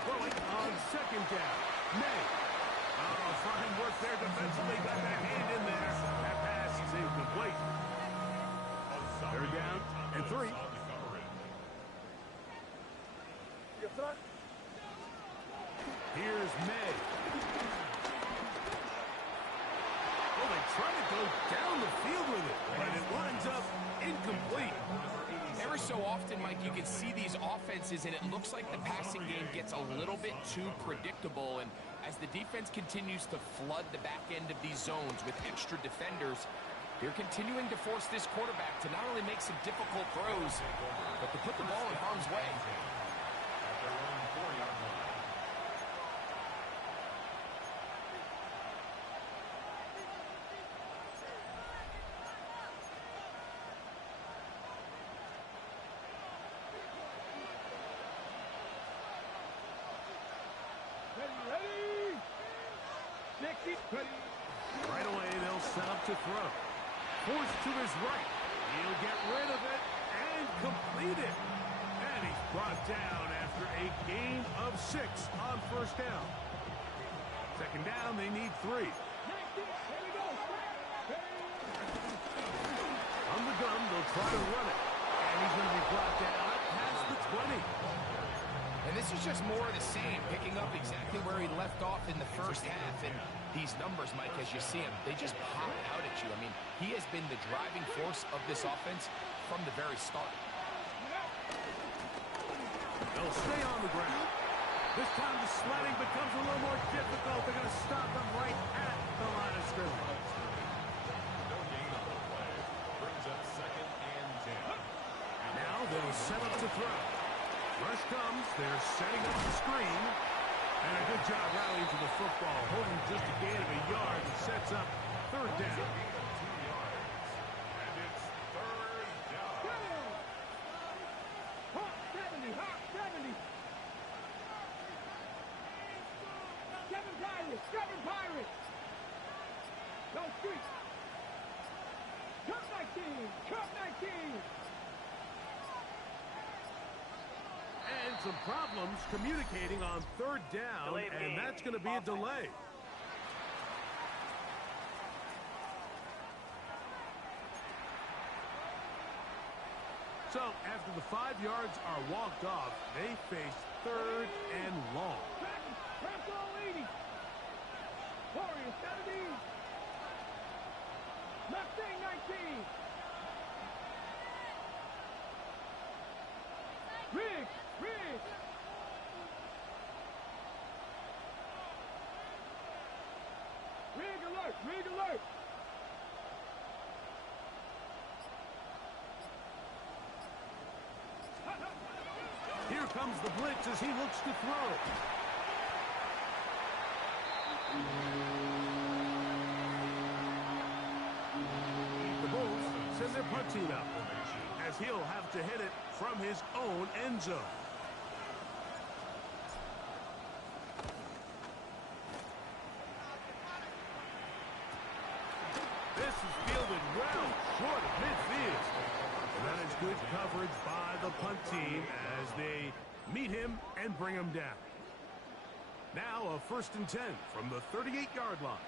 Throwing on second down, May. Oh, fine work there defensively. Got that hand in there. That pass is incomplete. Third down and 3. Here's May. Well, they try to go down the field with it, but it winds up incomplete. Every so often, Mike, you can see these offenses, and it looks like the passing game gets a little bit too predictable. And as the defense continues to flood the back end of these zones with extra defenders, they're continuing to force this quarterback to not only make some difficult throws, but to put the ball in harm's way. At their own 4-yard line. Right away, they'll set up to throw. Forced to his right. He'll get rid of it and complete it. And he's brought down after a gain of 6 on first down. Second down, they need 3. On the gun, they'll try to run it. And he's going to be brought down past the 20. And this is just more of the same, picking up exactly where he left off in the first half. And these numbers, Mike, as you see him, they just pop out at you. I mean, he has been the driving force of this offense from the very start. They'll stay on the ground. This time the sledding becomes a little more difficult. They're going to stop them right at the line of scrimmage. No gain on the play. Brings up 2nd and 10. Now they'll set up to throw. Rush comes. They're setting up the screen. And a good job rallying to the football. Holding just a gain of a yard and sets up 3rd down. Gain of 2 yards. And it's 3rd down. Hawk 70, Hawk 70. 7 Pirates, 7 Pirates. Go street. Cup 19, Cup 19. And some problems communicating on 3rd down, and that's going to be a delay. So, after the 5 yards are walked off, they face 3rd and long. Press all 80. Warriors 70. Mustang 19. Rig. Rig alert, rig alert. Here comes the blitz as he looks to throw. The Bulls send their punt team out, as he'll have to hit it from his own end zone. This is fielded well short of midfield. And that is good coverage by the punt team as they meet him and bring him down. Now a 1st and 10 from the 38-yard line.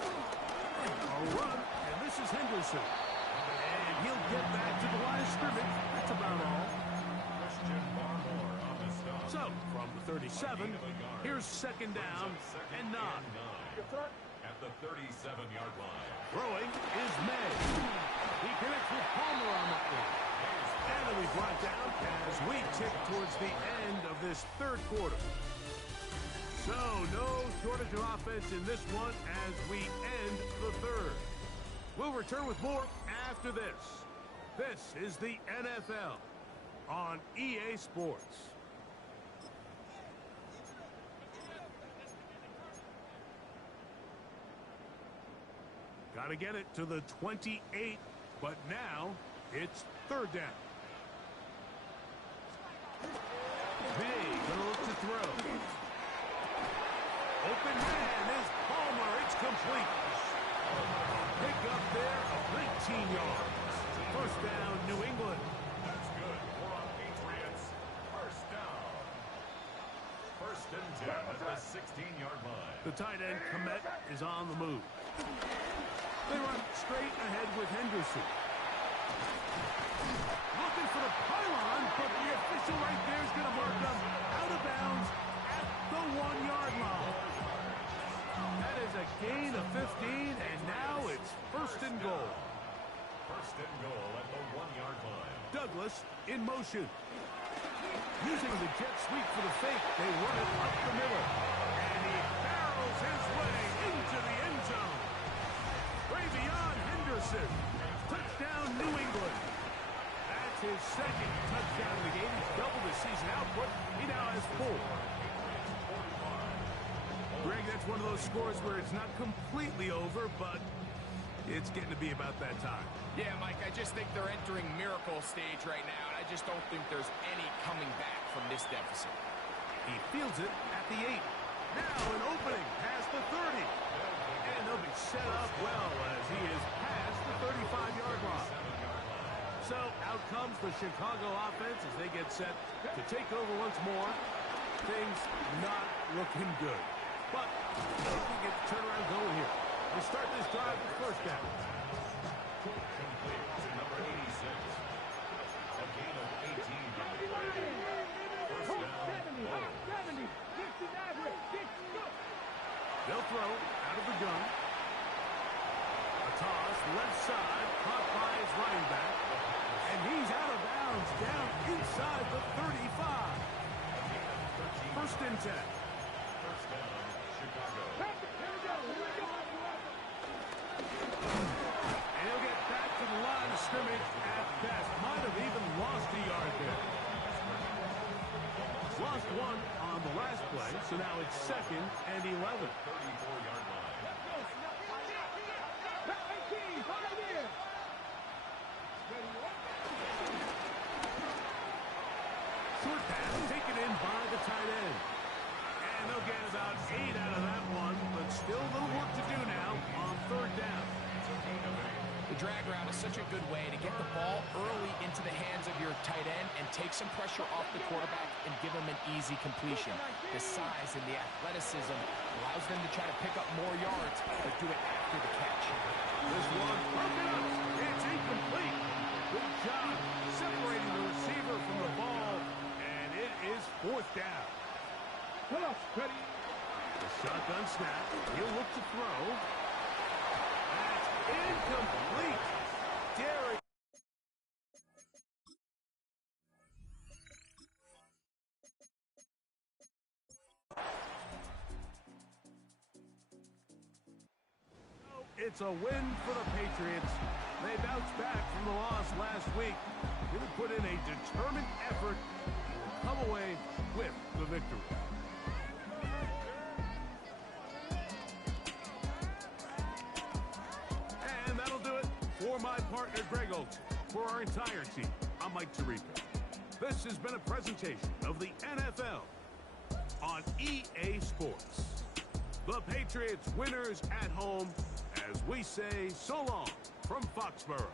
A run, and this is Henderson. And he'll get back to the line of scrimmage. That's about all. Christian Barmore on the stop. So, from the 37, here's 2nd down and 9. At the 37-yard line. Throwing is May. He connects with Palmer on that one. And he'll be brought down as we tick towards the end of this 3rd quarter. So, no shortage of offense in this one as we end the 3rd. We'll return with more after this. This is the NFL on EA Sports. Got to get it to the 28, but now it's 3rd down. Big, gonna look to throw. Open man is Palmer. It's complete. Pick up there of 19 yards. 1st down, New England. That's good. We're on Patriots. 1st down. 1st and 10 at the 16-yard line. The tight end, Komet, is on the move. They run straight ahead with Henderson. Looking for the pylon, but the official right there is going to mark them out of bounds at the 1-yard line. That is a gain of 15, and now it's 1st and goal. 1st and goal at the 1-yard line. Douglas in motion. Using the jet sweep for the fake, they run it up the middle. And he barrels his way into the end zone. Ravion Henderson. Touchdown, New England. That's his 2nd touchdown of the game. He's doubled his season output. He now has 4. Greg, that's one of those scores where it's not completely over, but it's getting to be about that time. Yeah, Mike, I just think they're entering miracle stage right now, and I just don't think there's any coming back from this deficit. He fields it at the 8. Now an opening past the 30. And they'll be set up well as he is past the 35-yard line. So out comes the Chicago offense as they get set to take over once more. Things not looking good. But they can get the turnaround going here. They start this drive with first down. Complete to number 86. A gain of 18 on the play. First down, 70, 60 average, 60, go. They'll throw out of the gun. A toss left side caught by his running back. And he's out of bounds down inside the 35. First and 10. first down, Chicago. Here we go. And he'll get back to the line of scrimmage at best. Might have even lost a yard there. Lost one on the last play, so now it's second and 11. 34-yard line. Back 18, right here. Short pass taken in by the tight end. And they'll get about 8 out of that one, but still a little work to do now on third down. The drag route is such a good way to get the ball early into the hands of your tight end and take some pressure off the quarterback and give him an easy completion. The size and the athleticism allows them to try to pick up more yards, but do it after the catch. This one, it's incomplete. Good job separating the receiver from the ball, and it is fourth down. Pull up, ready. The shotgun snap. He'll look to throw. That's incomplete. Derek. It's a win for the Patriots. They bounced back from the loss last week. They put in a determined effort and come away with the victory. And that'll do it for my partner, Greg Olsen. For our entire team, I'm Mike Tirico. This has been a presentation of the NFL on EA Sports. The Patriots winners at home as we say so long from Foxborough.